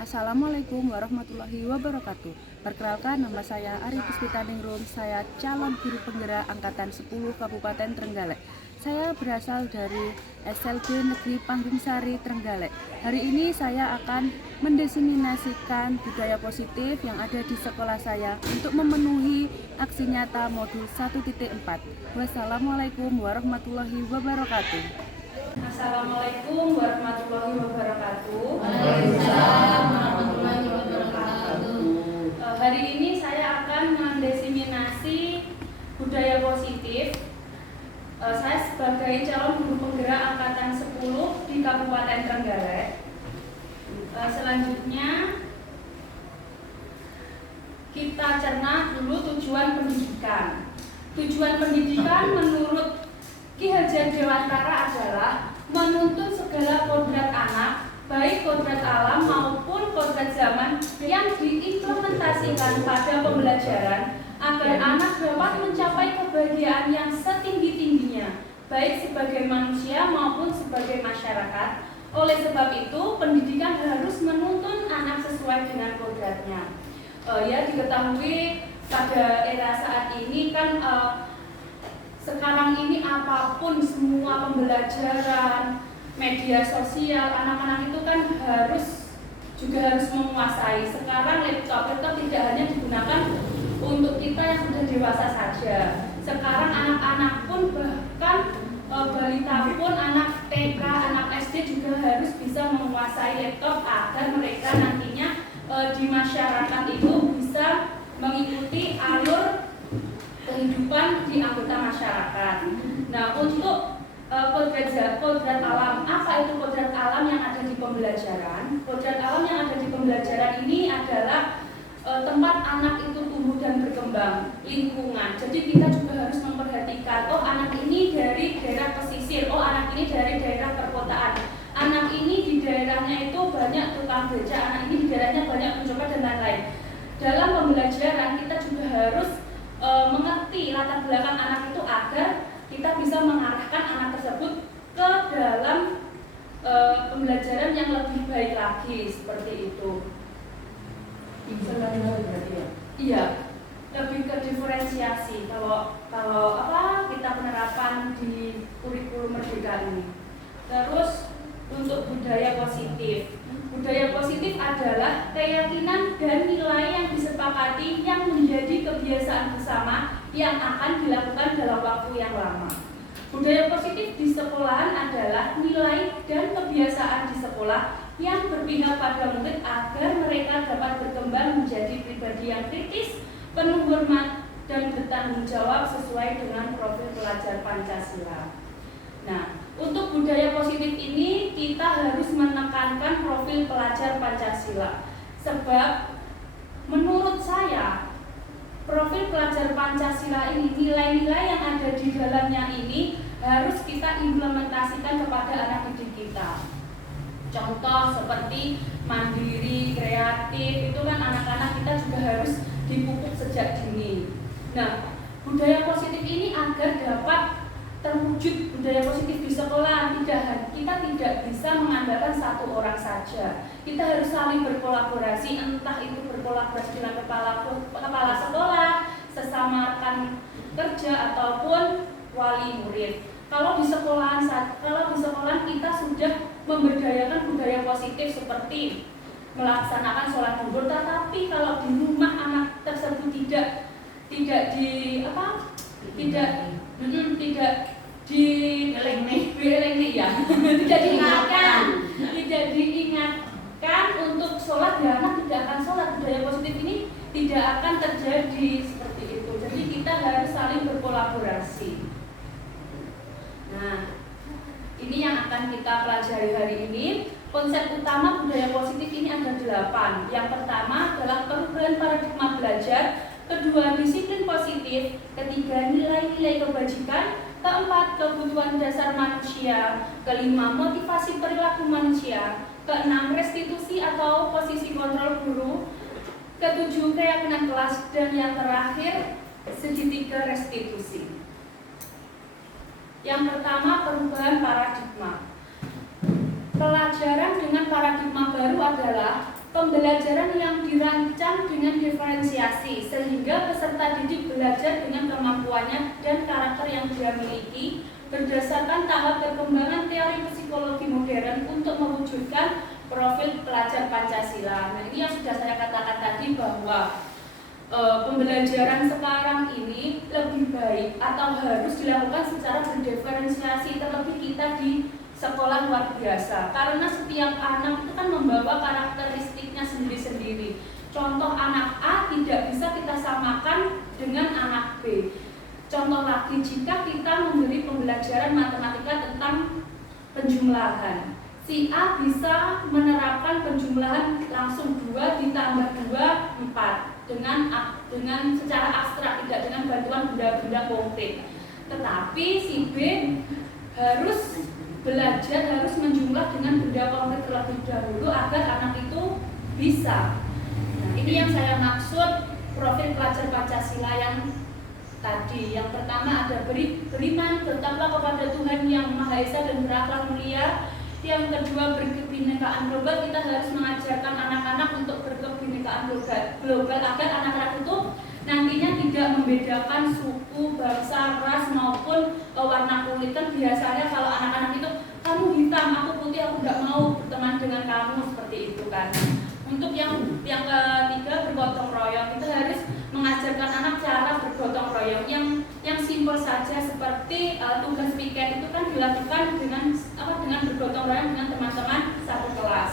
Assalamualaikum warahmatullahi wabarakatuh. Perkenalkan, nama saya Ari Puspita Ningrum. Saya calon guru penggerak angkatan 10 Kabupaten Trenggalek. Saya berasal dari SLB Negeri Panggungsari Trenggalek. Hari ini saya akan mendiseminasikan budaya positif yang ada di sekolah saya untuk memenuhi aksi nyata modul 1.4. Wassalamualaikum warahmatullahi wabarakatuh. Assalamualaikum warahmatullahi wabarakatuh. Waalaikumsalam warahmatullahi wabarakatuh. Hari ini saya akan mendiseminasi budaya positif. Saya sebagai calon guru penggerak angkatan 10 di Kabupaten Trenggalek. Selanjutnya kita cerna dulu tujuan pendidikan. Tujuan pendidikan menurut Ki Hajar Dewantara adalah menuntut segala kodrat anak, baik kodrat alam maupun kodrat zaman yang diimplementasikan pada pembelajaran agar anak dapat mencapai kebahagiaan yang setinggi-tingginya, baik sebagai manusia maupun sebagai masyarakat. Oleh sebab itu, pendidikan harus menuntun anak sesuai dengan kodratnya. Ya, diketahui pada era saat ini kan sekarang ini apapun, semua pembelajaran, media sosial, anak-anak itu kan harus menguasai. Sekarang laptop tidak hanya digunakan untuk kita yang sudah dewasa saja. Sekarang anak-anak pun, bahkan balita pun, anak TK, anak SD juga harus bisa menguasai laptop agar mereka nantinya di masyarakat itu bisa mengikuti alur kehidupan di anggota masyarakat. Nah, untuk kodrat alam, apa itu kodrat alam yang ada di pembelajaran? Kodrat alam yang ada di pembelajaran ini adalah tempat anak itu tumbuh dan berkembang, lingkungan. Jadi kita juga harus memperhatikan, oh anak ini dari daerah pesisir, oh anak ini dari daerah perkotaan, anak ini di daerahnya itu banyak tukang beca, anak ini di daerahnya banyak pencopet dan lain-lain. Dalam pembelajaran kita juga harus mengerti latar belakang anak itu agar kita bisa mengarahkan anak tersebut ke dalam pembelajaran yang lebih baik lagi, seperti itu. Iya, lebih ke diferensiasi kalau kita penerapan di kurikulum Merdeka ini. Terus untuk budaya positif. Budaya positif adalah keyakinan dan nilai yang disepakati yang menjadi kebiasaan bersama yang akan dilakukan dalam waktu yang lama. Budaya positif di sekolahan adalah nilai dan kebiasaan di sekolah yang berpihak pada murid agar mereka dapat berkembang menjadi pribadi yang kritis, penuh hormat, dan bertanggung jawab sesuai dengan profil pelajar Pancasila. Nah, untuk budaya positif ini kita harus menekankan profil pelajar Pancasila. Sebab menurut saya profil pelajar Pancasila ini, nilai-nilai yang ada di dalamnya ini harus kita implementasikan kepada anak didik kita. Contoh seperti mandiri, kreatif, itu kan anak-anak kita juga harus dipupuk sejak dini. Nah, budaya positif ini agar dapat terwujud budaya positif di sekolah, kita tidak bisa mengandalkan satu orang saja. Kita harus saling berkolaborasi, entah itu berkolaborasi dengan kepala sekolah, sesama rekan kerja ataupun wali murid. Kalau di sekolahan kita sudah memberdayakan budaya positif seperti melaksanakan sholat zuhur, tetapi kalau di rumah anak tersebut tidak diingatkan untuk sholat, ya anak tidak akan sholat. Budaya positif ini tidak akan terjadi seperti itu. Jadi kita harus saling berkolaborasi. Nah, ini yang akan kita pelajari hari ini. Konsep utama budaya positif ini ada 8. Yang pertama adalah perubahan paradigma belajar, kedua disiplin positif, ketiga nilai-nilai kebajikan, keempat kebutuhan dasar manusia, kelima motivasi perilaku manusia, keenam restitusi atau posisi kontrol guru, ketujuh keyakinan kelas, dan yang terakhir segitiga restitusi. Yang pertama perubahan paradigma. Pelajaran dengan paradigma baru adalah Pembelajaran yang dirancang dengan diferensiasi sehingga peserta didik belajar dengan kemampuannya dan karakter yang dia miliki berdasarkan tahap perkembangan teori psikologi modern untuk mewujudkan profil pelajar Pancasila. Nah, ini yang sudah saya katakan tadi bahwa pembelajaran sekarang ini lebih baik atau harus dilakukan secara berdiferensiasi, terlebih kita di sekolah luar biasa, karena setiap anak itu kan membawa karakteristiknya sendiri-sendiri. Contoh, anak A tidak bisa kita samakan dengan anak B. Contoh lagi, jika kita memberi pembelajaran matematika tentang penjumlahan, si A bisa menerapkan penjumlahan langsung 2 ditambah 2 4 dengan secara abstrak, tidak dengan bantuan benda-benda konkret. Tetapi si B harus menjumlah dengan benda konkret terlebih dahulu agar anak itu bisa. Nah, ini yang saya maksud profil pelajar Pancasila yang tadi. Yang pertama ada beriman, tetaplah kepada Tuhan yang Maha Esa dan berakhlak mulia. Yang kedua berkebinekaan global, kita harus mengajarkan anak-anak untuk berkebinekaan global agar anak-anak itu nantinya tidak membedakan suku, bangsa, ras maupun warna kulit. Kan biasanya kalau anak-anak itu kamu hitam, aku putih, aku tidak mau berteman dengan kamu, seperti itu kan. Untuk yang ketiga bergotong royong, kita harus mengajarkan anak cara bergotong royong yang simpel saja, seperti tugas piket itu kan dilakukan dengan bergotong royong dengan teman-teman satu kelas.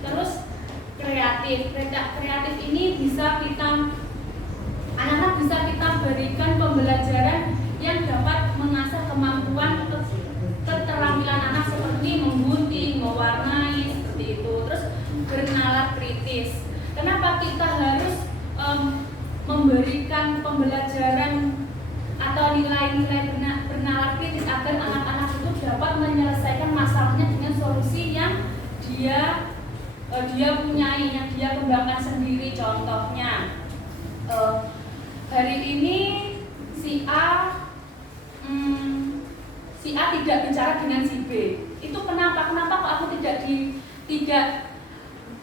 Terus kreatif ini anak-anak bisa kita berikan pembelajaran yang dapat mengasah kemampuan keterampilan anak seperti menggunting, mewarnai, seperti itu. Terus bernalar kritis. Kenapa kita harus memberikan pembelajaran atau nilai-nilai bernalar kritis agar anak-anak itu dapat menyelesaikan masalahnya dengan solusi yang dia punyai, yang dia kembangkan sendiri. Contohnya, hari ini si A tidak bicara dengan si B. Itu kenapa? Kenapa kok aku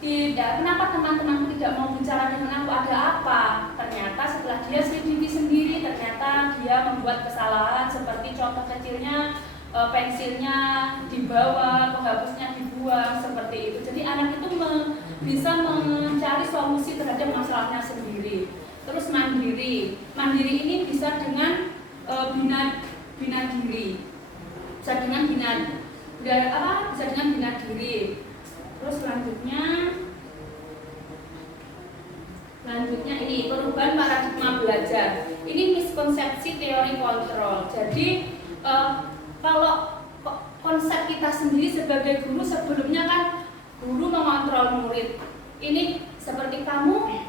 kenapa teman-temanku tidak mau bicara dengan aku? Ada apa? Ternyata setelah dia selidiki sendiri, ternyata dia membuat kesalahan, seperti contoh kecilnya pensilnya dibawa, penghapusnya dibuang, seperti itu. Jadi anak itu bisa mencari solusi terhadap masalahnya sendiri. Terus mandiri ini bisa dengan bina diri, bisa dengan bina diri. Terus selanjutnya ini perubahan paradigma belajar. Ini miskonsepsi teori kontrol. Jadi kalau konsep kita sendiri sebagai guru, sebelumnya kan guru mengontrol murid. Ini seperti kamu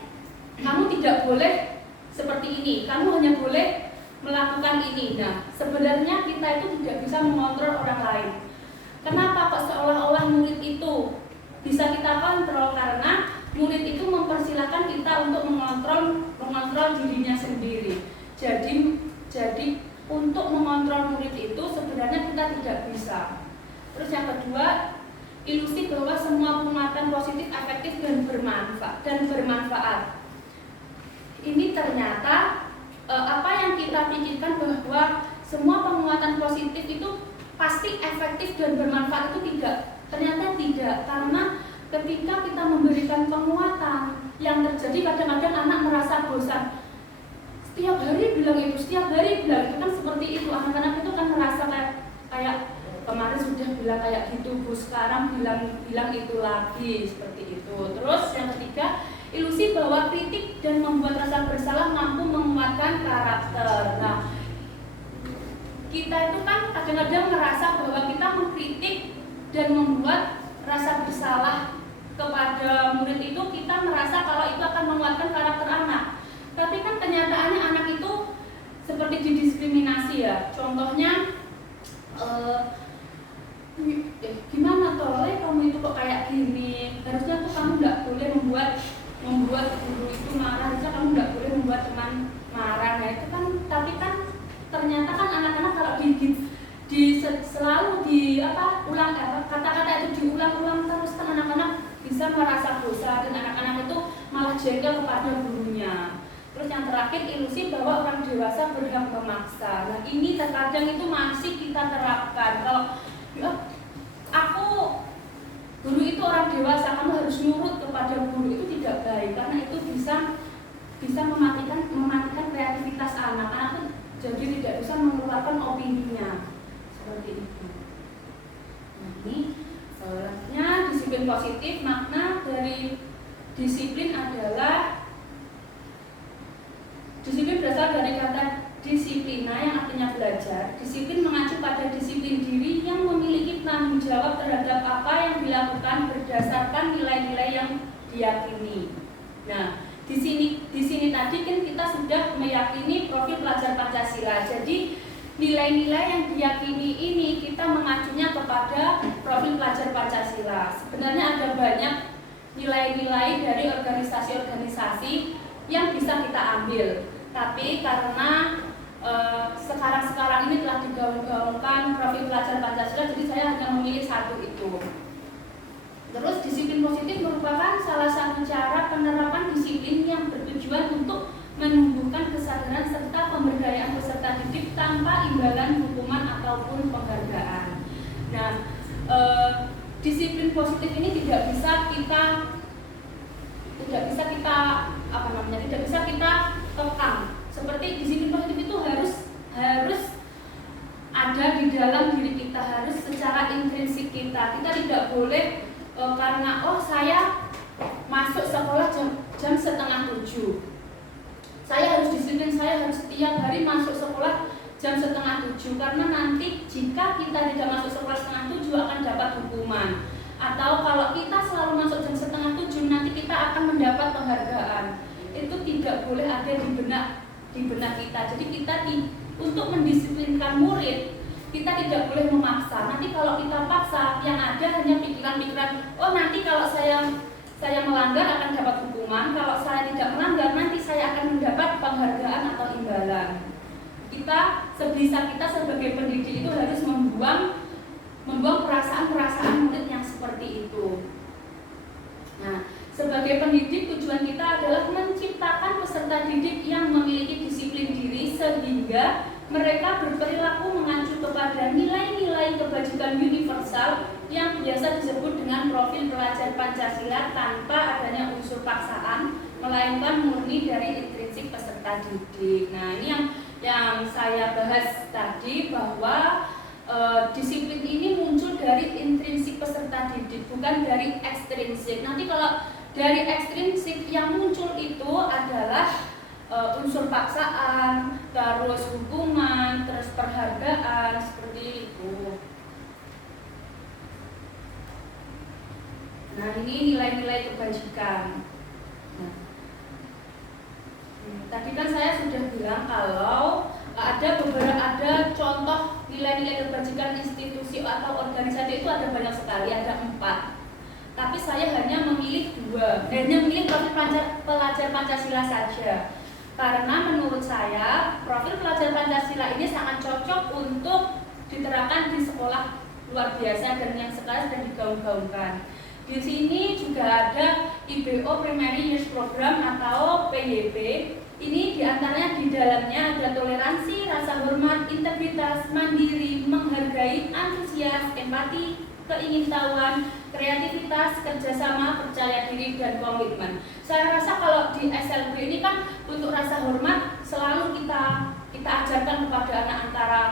tidak boleh seperti ini, kamu hanya boleh melakukan ini. Nah, sebenarnya kita itu tidak bisa mengontrol orang lain. Kenapa kok seolah-olah murid itu bisa kita kontrol? Karena murid itu mempersilahkan kita untuk mengontrol dirinya sendiri. Jadi untuk mengontrol murid itu sebenarnya kita tidak bisa. Terus yang kedua, ilusi bahwa semua penguatan positif, efektif dan bermanfaat. Ini ternyata apa yang kita pikirkan bahwa semua penguatan positif itu pasti efektif dan bermanfaat, itu tidak. Ternyata tidak, karena ketika kita memberikan penguatan, yang terjadi kadang-kadang anak merasa bosan. Setiap hari bilang itu, kan seperti itu. Anak-anak itu kan merasa kayak kemarin sudah bilang kayak gitu, Bu, sekarang bilang itu lagi, seperti itu. Terus yang ketiga, ilusi bahwa kritik dan membuat rasa bersalah mampu menguatkan karakter. Nah, kita itu kan kadang-kadang merasa bahwa kita mengkritik dan membuat rasa bersalah kepada murid itu, kita merasa kalau itu akan menguatkan karakter anak. Tapi kan kenyataannya anak itu seperti didiskriminasi ya. Contohnya, gimana Tole, kamu itu kok kayak gini? Harusnya tuh kamu nggak boleh membuat guru itu marah, harusnya kamu nggak boleh membuat teman marah. Nah itu kan, tapi kan ternyata kan anak-anak kalau selalu kata-kata itu diulang-ulang terus, kan anak-anak bisa merasa bosan dan anak-anak itu malah jengkel kepada gurunya. Terus yang terakhir, ilusi bahwa orang dewasa berhak memaksa. Nah ini terkadang itu masih kita terapkan. Kalau ya, aku guru itu orang dewasa, kamu harus nurut kepada guru, itu tidak baik karena itu bisa mematikan kreativitas anak. Anak jadi tidak bisa mengeluarkan opininya seperti itu. Nah ini selanjutnya disiplin positif. Makna dari disiplin adalah disiplin berasal dari kata disiplina yang artinya belajar. Disiplin mengacu pada disiplin diri yang memiliki tanggung jawab terhadap apa yang dilakukan berdasarkan nilai-nilai yang diyakini. Nah, di sini tadi kan kita sudah meyakini profil pelajar Pancasila. Jadi nilai-nilai yang diyakini ini kita mengacunya kepada profil pelajar Pancasila. Sebenarnya ada banyak nilai-nilai dari organisasi-organisasi yang bisa kita ambil. Tapi karena sekarang ini telah digaungkan profil pelajar Pancasila, jadi saya hanya memilih satu itu. Terus disiplin positif merupakan salah satu cara penerapan disiplin yang bertujuan untuk menumbuhkan kesadaran serta pemberdayaan peserta didik tanpa imbalan hukuman ataupun penghargaan. Nah, disiplin positif ini tidak bisa kita tekan. Seperti disiplin positif itu harus ada di dalam diri kita, harus secara intrinsik kita. Kita tidak boleh karena saya masuk sekolah jam 6:30. Saya harus disiplin, saya harus setiap hari masuk sekolah jam 6:30 karena nanti jika kita tidak masuk sekolah 6:30 akan dapat hukuman. Atau kalau kita selalu masuk jam 6:30 nanti kita akan mendapat penghargaan. Itu tidak boleh ada di benak kita. Jadi kita untuk mendisiplinkan murid, kita tidak boleh memaksa. Nanti kalau kita paksa, yang ada hanya pikiran-pikiran, oh nanti kalau saya melanggar akan dapat hukuman, kalau saya tidak melanggar nanti saya akan mendapat penghargaan atau imbalan. Kita sebisa kita sebagai pendidik itu harus membuang perasaan-perasaan murid yang seperti itu. Nah, sebagai pendidik tujuan kita adalah menciptakan peserta didik yang memiliki disiplin diri sehingga mereka berperilaku mengacu kepada nilai-nilai kebajikan universal yang biasa disebut dengan profil pelajar Pancasila tanpa adanya unsur paksaan, melainkan murni dari intrinsik peserta didik. Nah, ini yang saya bahas tadi bahwa disiplin ini muncul dari intrinsik peserta didik, bukan dari ekstrinsik. Nanti kalau dari ekstrinsik yang muncul itu adalah unsur paksaan, terus hukuman, terus penghargaan, seperti itu. Nah, ini nilai-nilai kebajikan. Nah, tadi kan saya sudah bilang kalau ada contoh nilai-nilai kebajikan institusi atau organisasi itu ada banyak sekali, ada 4. Tapi saya hanya memilih 2, hanya memilih profil pelajar Pancasila saja. Karena menurut saya profil pelajar Pancasila ini sangat cocok untuk diterapkan di sekolah luar biasa dan yang sekarang sedang digaung-gaungkan. Di sini juga ada IBO Primary Youth Program atau PYP. Ini diantaranya di dalamnya ada toleransi, rasa hormat, integritas, mandiri, menghargai, antusias, empati, keingintahuan, kreativitas, kerjasama, percaya diri, dan komitmen. Saya rasa kalau di SLB ini kan untuk rasa hormat selalu kita ajarkan kepada anak antara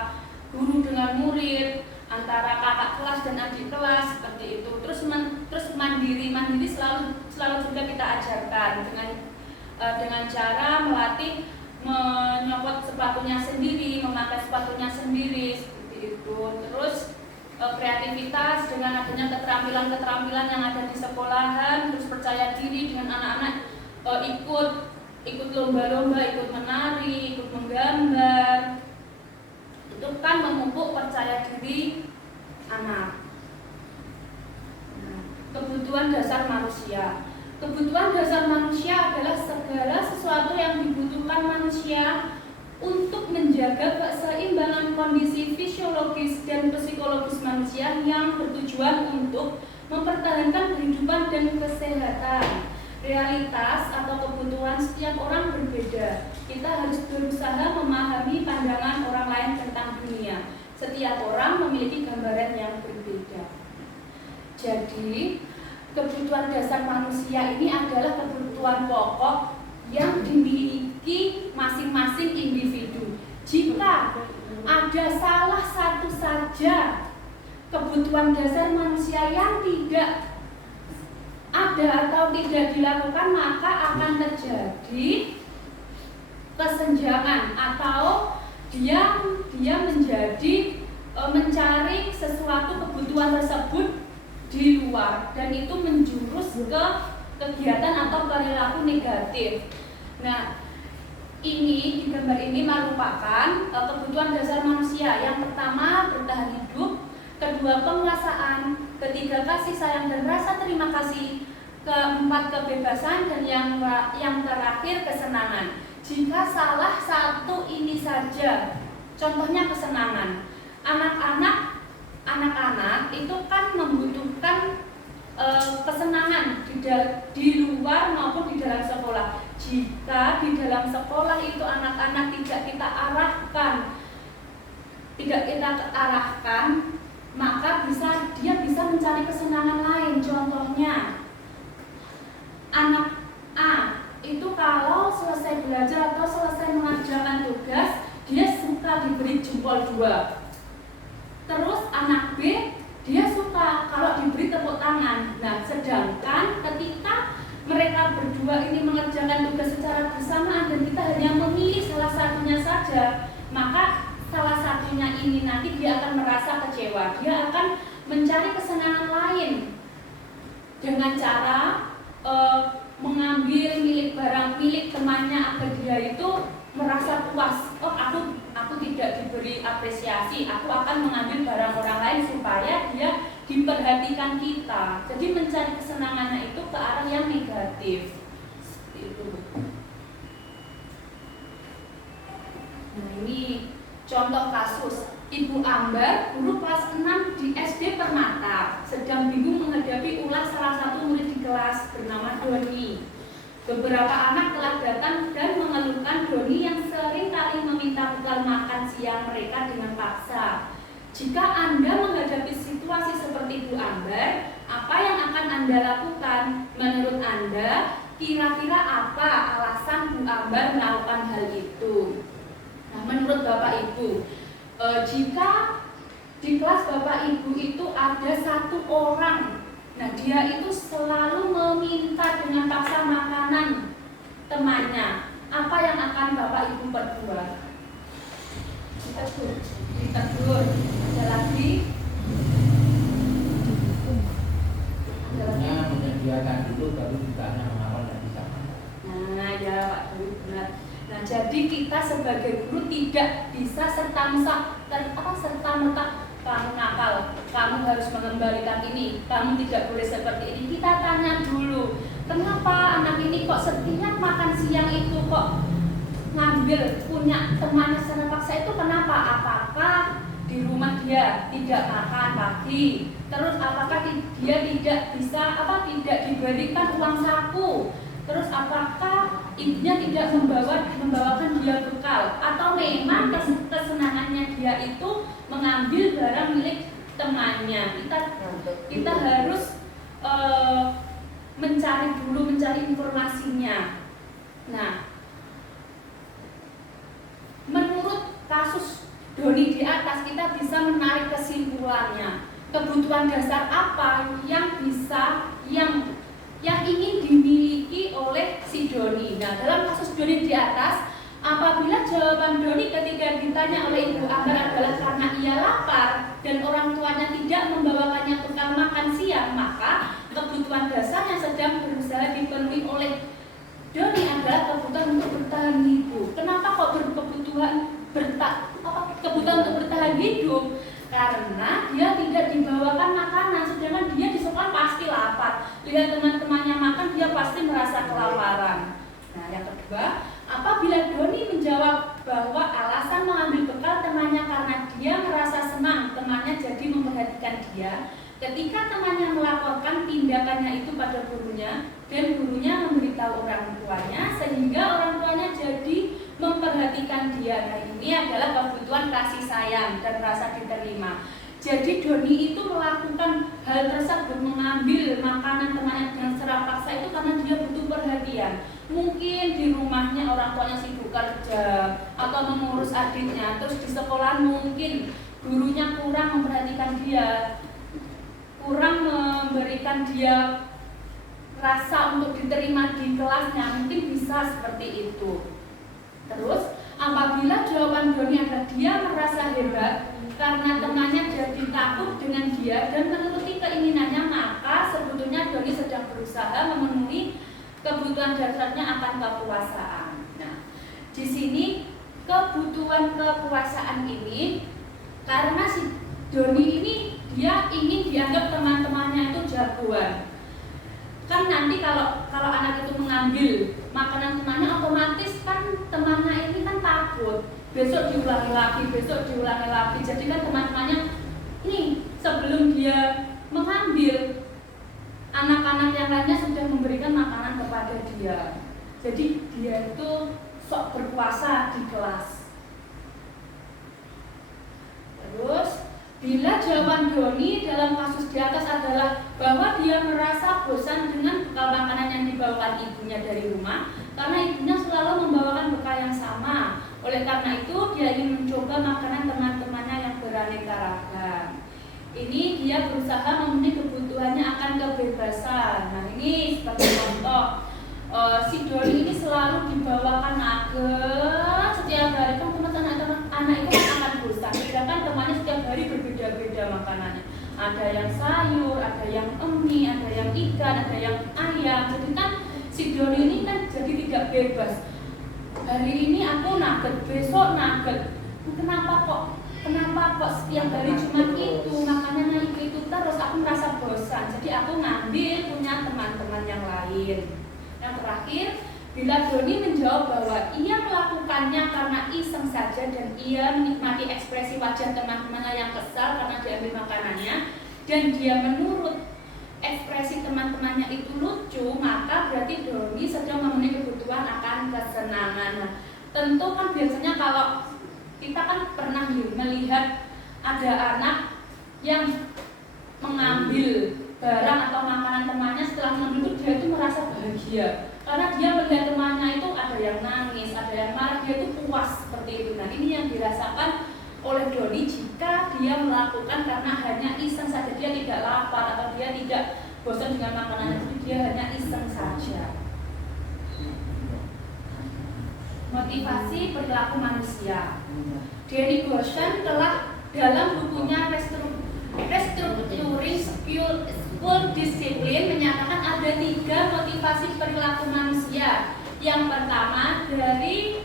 guru dengan murid, antara kakak kelas dan adik kelas seperti itu. Terus mandiri selalu juga kita ajarkan dengan cara melatih menyopot sepatunya sendiri, memakai sepatunya sendiri seperti itu. Terus kreativitas dengan adanya keterampilan yang ada di sekolahan, terus percaya diri dengan anak-anak ikut lomba-lomba, ikut menari, ikut menggambar. Itu kan memupuk percaya diri anak. Nah, kebutuhan dasar manusia. Kebutuhan dasar manusia adalah segala sesuatu yang dibutuhkan manusia untuk menjaga keseimbangan kondisi fisiologis dan psikologis manusia yang bertujuan untuk mempertahankan kehidupan dan kesehatan. Realitas atau kebutuhan setiap orang berbeda. Kita harus berusaha memahami pandangan orang lain tentang dunia. Setiap orang memiliki gambaran yang berbeda. Jadi, kebutuhan dasar manusia ini adalah kebutuhan pokok yang dimiliki masing-masing individu. Jika ada salah satu saja kebutuhan dasar manusia yang tidak ada atau tidak dilakukan, maka akan terjadi kesenjangan atau dia menjadi mencari sesuatu kebutuhan tersebut di luar, dan itu menjurus ke kegiatan atau perilaku negatif. Nah, ini di gambar ini merupakan kebutuhan dasar manusia. Yang pertama, bertahan hidup. Kedua, penguasaan. Ketiga, kasih sayang dan rasa terima kasih. Keempat, kebebasan. Dan yang terakhir, kesenangan. Jika salah satu ini saja, contohnya kesenangan, anak-anak itu kan membutuhkan kesenangan di luar maupun di dalam sekolah. Jika di dalam sekolah itu anak-anak tidak kita arahkan, maka dia bisa mencari kesenangan lain. Contohnya, anak A itu kalau selesai belajar atau selesai mengerjakan tugas, dia suka diberi jempol 2. Terus anak B, dia suka kalau diberi tepuk tangan. Nah, sedangkan ketika mereka berdua ini mengerjakan tugas secara bersamaan dan kita hanya memilih salah satunya saja, maka salah satunya ini nanti dia akan merasa kecewa. Dia akan mencari kesenangan lain dengan cara mengambil barang milik temannya agar dia itu merasa puas. Oh, aku tidak diberi apresiasi, aku akan mengambil barang orang lain supaya dia diperhatikan kita. Jadi mencari kesenangannya itu ke arah yang negatif. Seperti itu. Nah, ini contoh kasus. Ibu Ambar, guru kelas 6 di SD Permata, sedang bingung menghadapi ulah salah satu murid di kelas bernama Doni. Beberapa anak telah datang dan mengeluhkan Doni yang sering kali meminta bekal makan siang mereka dengan paksa. Jika Anda menghadapi situasi seperti Bu Ambar, apa yang akan Anda lakukan? Menurut Anda, kira-kira apa alasan Bu Ambar melakukan hal itu? Nah, menurut Bapak Ibu, jika di kelas Bapak Ibu itu ada satu orang, nah dia itu selalu meminta dengan paksa makanan temannya, apa yang akan Bapak Ibu perbuat? Ditegur. Ada lagi? Menyediakan dulu baru ditanya mengapa tidak bisa. Nah, ya Pak Dewi, benar. Nah, jadi kita sebagai guru tidak bisa serta-merta kamu nakal, kamu harus mengembalikan ini, kamu tidak boleh seperti ini. Kita tanya dulu, kenapa anak ini kok setiap makan siang itu kok ngambil punya temannya secara paksa itu kenapa? Apakah di rumah dia tidak makan pagi? Terus apakah dia tidak bisa tidak diberikan uang saku? Terus apakah ibunya tidak membawakan dia bekal? Atau memang kesenangannya dia itu mengambil barang milik temannya? Kita harus mencari informasinya. Nah, menurut kasus Doni di atas, kita bisa menarik kesimpulannya. Kebutuhan dasar apa yang ingin dimiliki oleh si Doni? Nah, dalam kasus Doni di atas, apabila jawaban Doni ketika ditanya oleh Ibu Ambar adalah karena ia lapar dan orang tuanya tidak membawakannya bekal makan siang, maka kebutuhan dasar yang sedang berusaha dipenuhi oleh Doni adalah kebutuhan untuk bertahan hidup. Kenapa kok kebutuhan untuk bertahan hidup? Karena dia tidak dibawakan makanan, sedangkan dia di sekolah pasti lapar. Lihat teman-temannya makan, dia pasti merasa kelaparan. Nah, yang kedua, apabila Doni menjawab bahwa alasan mengambil bekal temannya karena dia merasa senang temannya jadi memperhatikan dia, ketika temannya melaporkan tindakannya itu pada gurunya, dan gurunya memberitahu orang tuanya sehingga orang tuanya jadi memperhatikan dia. Nah, ini adalah kebutuhan kasih sayang dan rasa diterima. Jadi Doni itu melakukan hal tersebut, mengambil makanan temannya dengan secara paksa itu karena dia butuh perhatian. Mungkin di rumahnya orang tuanya sibuk kerja atau mengurus adiknya, terus di sekolah mungkin gurunya kurang memperhatikan dia, kurang memberikan dia rasa untuk diterima di kelasnya, mungkin bisa seperti itu. Terus apabila jawaban Doni adalah dia merasa hebat karena temannya jadi takut dengan dia dan menuruti keinginannya, maka sebetulnya Doni sedang berusaha memenuhi kebutuhan dasarnya akan kekuasaan. Nah, di sini kebutuhan kekuasaan ini karena si Doni ini dia ingin dianggap teman-temannya itu jagoan. Kan nanti kalau anak itu mengambil makanan temannya, otomatis kan temannya ini kan takut. Besok diulangi lagi. Jadi kan teman-temannya ini sebelum dia mengambil, anak-anak yang lainnya sudah memberikan makanan kepada dia. Jadi dia itu sok berkuasa di kelas. Terus bila jawaban Doni dalam kasus di atas adalah bahwa dia merasa bosan dengan bekal makanan yang dibawakan ibunya dari rumah karena ibunya selalu membawakan bekal yang sama. Oleh karena itu dia ingin mencoba makanan teman-temannya yang beraneka ragam. Ini dia berusaha memenuhi kebutuhannya akan kebebasan. Nah, ini sebagai contoh, si Doni ini selalu dibawakan nugget setiap hari. Kan anak itu akan bosan. Sedangkan temannya setiap hari berbeda-beda makanannya. Ada yang sayur, ada yang mie, ada yang ikan, ada yang ayam. Jadi kan si Doni ini kan jadi tidak bebas. Hari ini aku nugget, besok nugget. Kenapa kok setiap hari cuma itu, makanya itu terus aku merasa bosan. Jadi aku ngambil punya teman-teman yang lain. Yang terakhir, bila Doni menjawab bahwa ia melakukannya karena iseng saja dan ia menikmati ekspresi wajah teman-temannya yang kesal karena diambil makanannya, dan dia menurut ekspresi teman-temannya itu lucu, maka berarti Doni sedang memenuhi kebutuhan akan kesenangan. Nah, tentu kan biasanya kalau kita kan pernah melihat ada anak yang mengambil barang atau makanan temannya, setelah mengambil itu dia itu merasa bahagia karena dia melihat temannya itu ada yang nangis, ada yang marah, dia itu puas seperti itu. Nah, ini yang dirasakan oleh Doni jika dia melakukan karena hanya iseng saja, dia tidak lapar atau dia tidak bosan dengan makanannya, jadi dia hanya iseng saja. Motivasi perilaku manusia. Danny Goshen telah dalam bukunya Restructuring School Discipline menyatakan ada 3 motivasi perilaku manusia. Yang pertama dari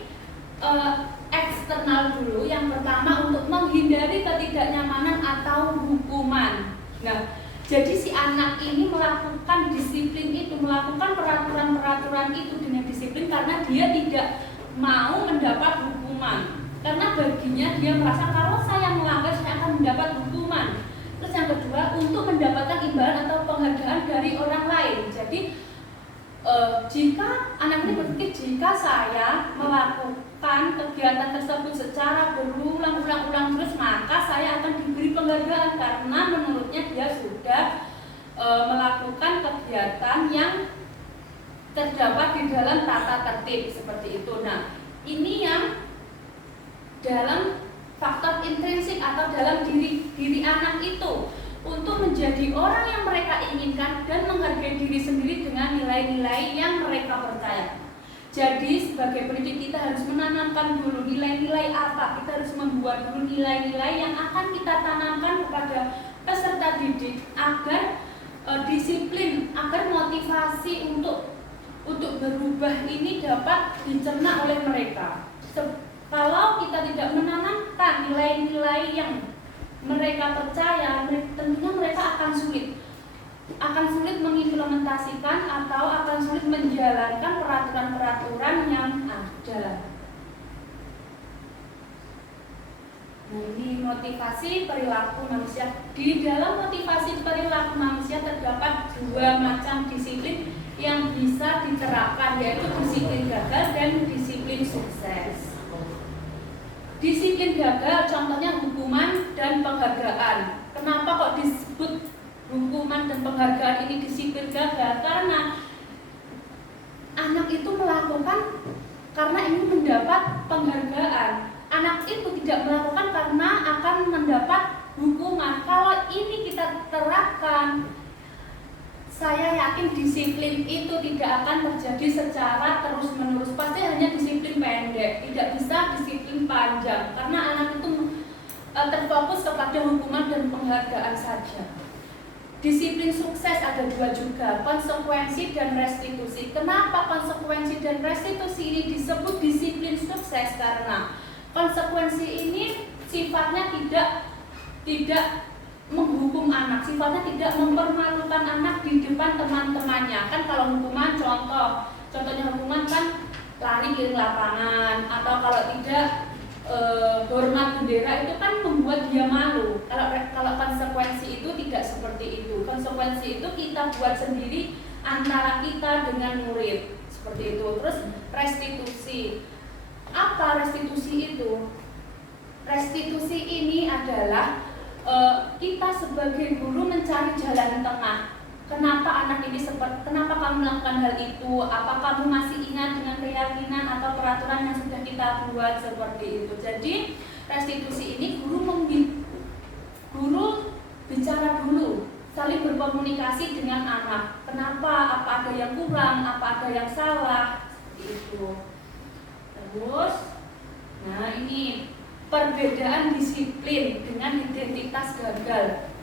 eksternal dulu. Yang pertama untuk menghindari ketidaknyamanan atau hukuman. Nah, jadi si anak ini melakukan disiplin itu, melakukan peraturan-peraturan itu dengan disiplin karena dia tidak mau mendapat hukuman. Karena baginya dia merasa kalau saya melanggar saya akan mendapat hukuman. Terus yang kedua untuk mendapatkan imbalan atau penghargaan dari orang lain. Jadi jika anak ini berpikir jika saya melakukan kegiatan tersebut secara berulang-ulang terus, maka saya akan diberi penghargaan karena menurutnya dia sudah melakukan kegiatan yang terdapat di dalam tata tertib seperti itu. Nah, ini yang dalam faktor intrinsik atau dalam diri anak itu untuk menjadi orang yang mereka inginkan dan menghargai diri sendiri dengan nilai-nilai yang mereka percaya. Jadi sebagai pendidik kita harus menanamkan dulu nilai-nilai apa, kita harus membuat dulu nilai-nilai yang akan kita tanamkan kepada peserta didik agar disiplin, agar motivasi untuk berubah ini dapat dicerna oleh mereka. Kalau kita tidak menanamkan nilai-nilai yang mereka percaya, tentunya mereka akan sulit mengimplementasikan atau akan sulit menjalankan peraturan-peraturan yang ada. Nah, ini motivasi perilaku manusia. Di dalam motivasi perilaku manusia terdapat 2 dua macam disiplin yang bisa diterapkan, yaitu disiplin gagal dan disiplin sukses. Disiplin gagal contohnya hukuman dan penghargaan. Kenapa kok disebut hukuman dan penghargaan ini disiplin gagal? Karena anak itu melakukan karena ingin mendapat penghargaan. Anak itu tidak melakukan karena akan mendapat hukuman. Kalau ini kita terapkan, saya yakin disiplin itu tidak akan terjadi secara terus-menerus. Pasti hanya disiplin pendek, tidak bisa disiplin panjang. Karena anak itu terfokus kepada hukuman dan penghargaan saja. Disiplin sukses ada dua juga, konsekuensi dan restitusi. Kenapa konsekuensi dan restitusi ini disebut disiplin sukses? Karena konsekuensi ini sifatnya tidak menghukum anak, sifatnya tidak mempermalukan anak di depan teman-temannya. Kan kalau hukuman contohnya hukuman kan lari keliling lapangan, atau kalau tidak hormat bendera, itu kan membuat dia malu. Kalau konsekuensi itu tidak seperti itu. Konsekuensi itu kita buat sendiri antara kita dengan murid, seperti itu. Terus restitusi. Apa restitusi itu? Restitusi ini adalah kita sebagai guru mencari jalan tengah. Kenapa anak ini kenapa kamu melakukan hal itu? Apa kamu masih ingat dengan keyakinan atau peraturan yang sudah kita buat, seperti itu. Jadi restitusi ini guru bicara dulu, saling berkomunikasi dengan anak. Kenapa? Apa ada yang kurang? Apa ada yang salah? Seperti itu. Terus, nah ini perbedaan disiplin dengan identitas gagal,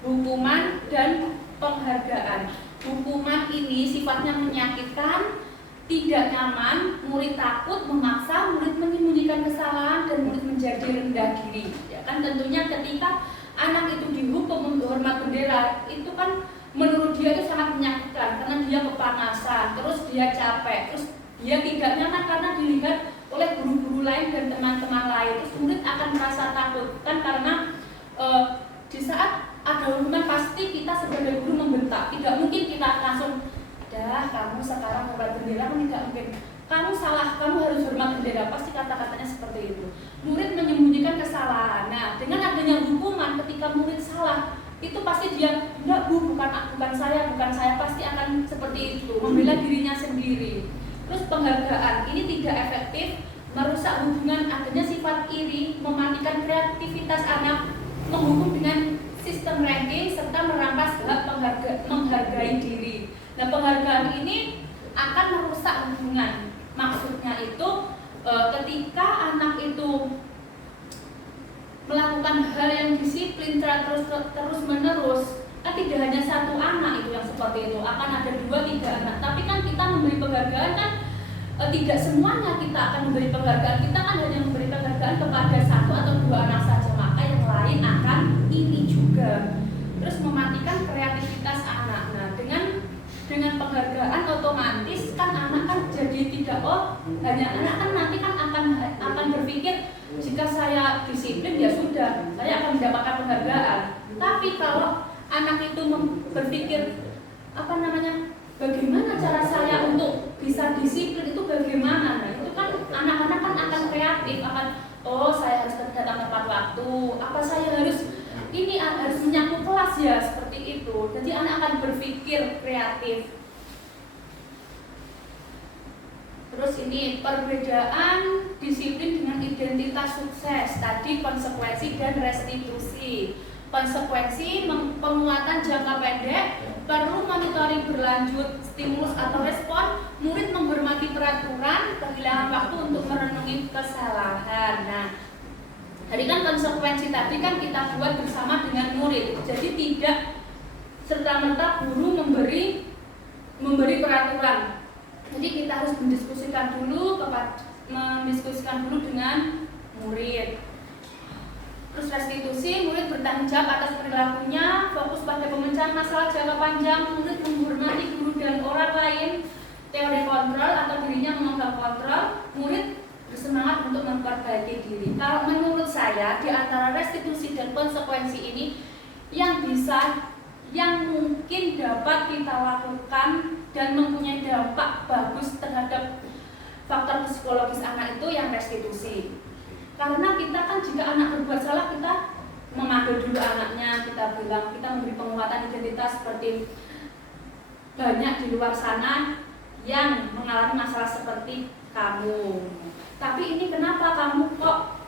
hukuman dan penghargaan. Hukuman ini sifatnya menyakitkan, tidak nyaman, murid takut, memaksa, murid menyembunyikan kesalahan, dan murid menjadi rendah diri. Ya kan, tentunya ketika anak itu dihukum untuk hormat bendera, itu kan menurut dia itu sangat menyakitkan karena dia kepanasan, terus dia capek, terus dia tidak nyaman karena dilihat oleh guru-guru lain dan teman-teman lain. Terus murid akan merasa takut kan, karena di saat ada hukuman pasti kita sebagai guru membentak. Tidak mungkin kita langsung, dah kamu sekarang hormat bendera, tidak mungkin. Kamu salah, kamu harus hormat bendera. Pasti kata-katanya seperti itu. Murid menyembunyikan kesalahan. Nah, dengan adanya hukuman ketika murid salah, itu pasti dia, enggak bu, bukan saya, pasti akan seperti itu, membela dirinya sendiri. Terus penghargaan ini tidak efektif, merusak hubungan, adanya sifat iri, mematikan kreativitas anak, menghukum dengan sistem ranking, serta merampas hak menghargai diri. Nah, penghargaan ini akan merusak hubungan. Maksudnya itu ketika anak itu melakukan hal yang disiplin terus menerus, kan tidak hanya satu anak itu yang seperti itu, akan ada 2-3 anak. Tapi kan kita memberi penghargaan kan tidak semuanya kita akan memberi penghargaan. Kita kan hanya memberi penghargaan kepada 1 atau 2 anak saja, maka yang lain akan ini juga. Terus mematikan kreativitas anak. Nah, dengan penghargaan otomatis kan anak kan jadi tidak, hanya anak kan nanti kan akan berpikir, jika saya disiplin ya sudah, saya akan mendapatkan penghargaan. Tapi kalau anak itu berpikir bagaimana cara saya untuk bisa disiplin, itu bagaimana? Nah, itu kan anak-anak kan akan kreatif, saya harus datang tepat waktu, saya harus menyapu kelas ya, seperti itu. Jadi anak akan berpikir kreatif. Terus ini perbedaan disiplin dengan identitas sukses. Tadi konsekuensi dan restitusi. Konsekuensi penguatan jangka pendek, perlu monitoring berlanjut, stimulus atau respon, murid menghormati peraturan, kehilangan waktu untuk merenungi kesalahan. Nah, jadi kan konsekuensi tadi kan kita buat bersama dengan murid. Jadi tidak serta-merta guru memberi peraturan. Jadi kita harus mendiskusikan dulu dengan murid. Terus restitusi, murid bertanggung jawab atas perilakunya, fokus pada pemecahan masalah jangka panjang, murid menghormati guru dan orang lain, teori kontrol atau dirinya memegang kontrol, murid bersemangat untuk memperbaiki diri. Kalau menurut saya, di antara restitusi dan konsekuensi ini yang yang mungkin dapat kita lakukan dan mempunyai dampak bagus terhadap faktor psikologis anak itu yang restitusi. Karena kita kan jika anak berbuat salah, kita memanggil dulu anaknya, kita bilang, kita memberi penguatan identitas seperti banyak di luar sana yang mengalami masalah seperti kamu. Tapi ini kenapa kamu kok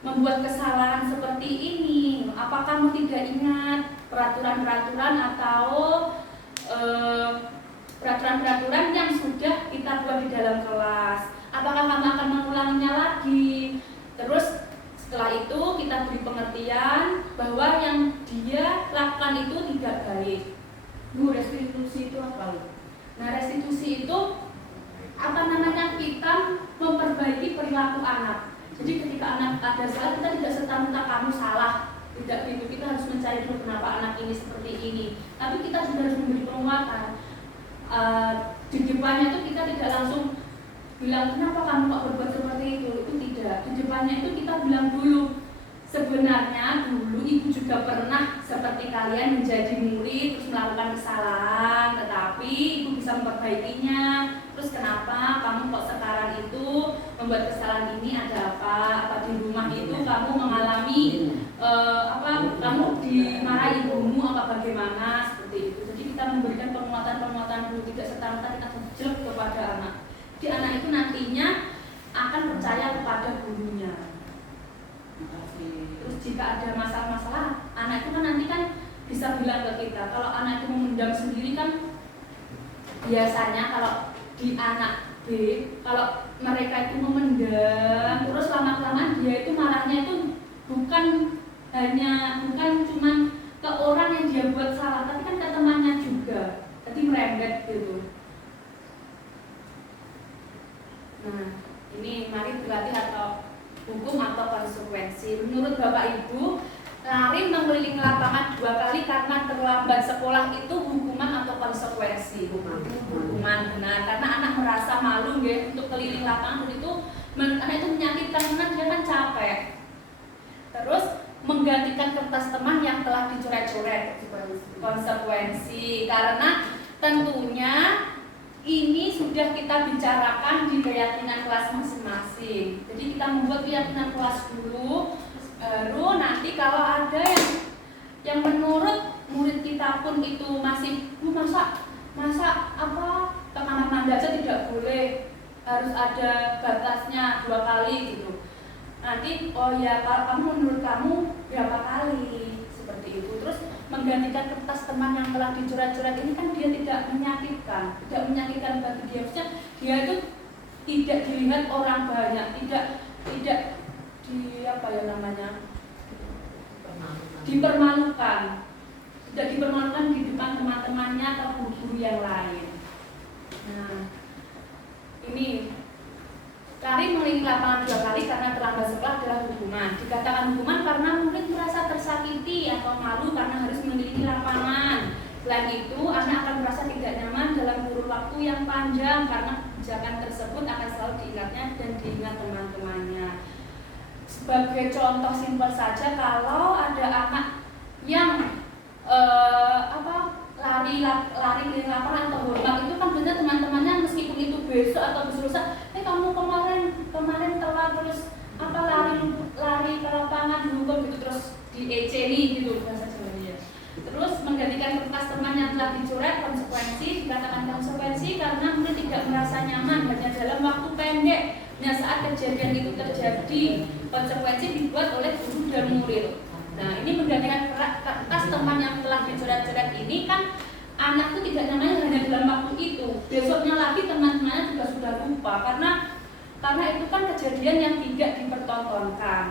membuat kesalahan seperti ini? Apa kamu tidak ingat peraturan-peraturan atau peraturan-peraturan yang sudah kita buat di dalam kelas? Apakah kamu akan mengulanginya lagi? Terus setelah itu kita beri pengertian bahwa yang dia lakukan itu tidak baik. Bu, restitusi itu apa? Nah, restitusi itu kita memperbaiki perilaku anak. Jadi ketika anak ada salah, kita tidak serta-merta kamu salah. Tidak gitu, kita harus mencari dulu kenapa anak ini seperti ini. Tapi kita juga harus memberi penguatan. Di depannya itu kita tidak langsung bilang kenapa kamu kok berbuat seperti itu tidak. Di depannya itu kita bilang dulu, sebenarnya dulu ibu juga pernah seperti kalian menjadi murid terus melakukan kesalahan, tetapi ibu bisa memperbaikinya. Terus kenapa kamu kok sekarang itu membuat kesalahan ini, ada apa di rumah itu kamu mengalami kamu dimarahi ibumu apa bagaimana, seperti itu. Jadi kita memberikan penguatan dulu, tidak serta-merta kita jelek kepada anak. Di anak itu nantinya akan percaya kepada gurunya. Terus jika ada masalah-masalah, anak itu kan nanti kan bisa bilang ke kita. Kalau anak itu memendam sendiri kan biasanya kalau di anak B, kalau mereka itu memendam terus lama-kelamaan dia itu marahnya itu bukan cuma ke orang yang dia buat salah, tapi kan ke temannya juga. Jadi merembet gitu. Nah, ini mari berlatih atau hukum atau konsekuensi. Menurut Bapak Ibu, lari mengelilingi lapangan 2 kali karena terlambat sekolah itu hukuman atau konsekuensi? Hukuman, benar. Karena anak merasa malu ya untuk keliling lapangan itu, anak itu menyakitkan karena dia kan capek. Terus menggantikan kertas teman yang telah dicoret-coret, konsekuensi. Karena tentunya ini sudah kita bicarakan di keyakinan kelas masing-masing. Jadi kita membuat keyakinan kelas dulu, baru nanti kalau ada yang menurut murid kita pun itu masih masa ke kamar mandi aja tidak boleh, harus ada batasnya 2 kali gitu. Nanti kalau kamu menurut kamu berapa kali, seperti itu. Terus menggantikan kertas teman yang telah dicoret-coret ini kan dia tidak menyakitkan bagi dia. Maksudnya dia itu tidak dilihat orang banyak, tidak dipermalukan di depan teman-temannya atau guru yang lain. Nah, ini lari mengelilingi lapangan 2 kali karena terlambat sekolah adalah hukuman. Dikatakan hukuman karena murid merasa tersakiti atau malu karena harus mengelilingi lapangan. Selain itu, anak akan merasa tidak nyaman dalam kurun waktu yang panjang karena kebijakan tersebut akan selalu diingatnya dan diingat teman-temannya. Sebagai contoh simpel saja, kalau ada anak yang lari di lapangan atau bola itu kan biasanya teman-temannya meskipun itu besok atau besok kamu kemarin telat terus lari ke lapangan dulu gitu, terus dieceli gitu bahasa Jawanya. Terus menggantikan kertas teman yang telah dicoret, konsekuensi. Dikatakan konsekuensi karena murid tidak merasa nyaman hanya dalam waktu pendek. Nah, saat kejadian itu terjadi, konsekuensi dibuat oleh guru dan murid. Nah, ini menggantikan kertas teman yang telah dicoret-coret ini kan anak itu tidak nyaman hanya dalam waktu itu. Besoknya lagi teman-temannya juga sudah lupa karena itu kan kejadian yang tidak dipertontonkan.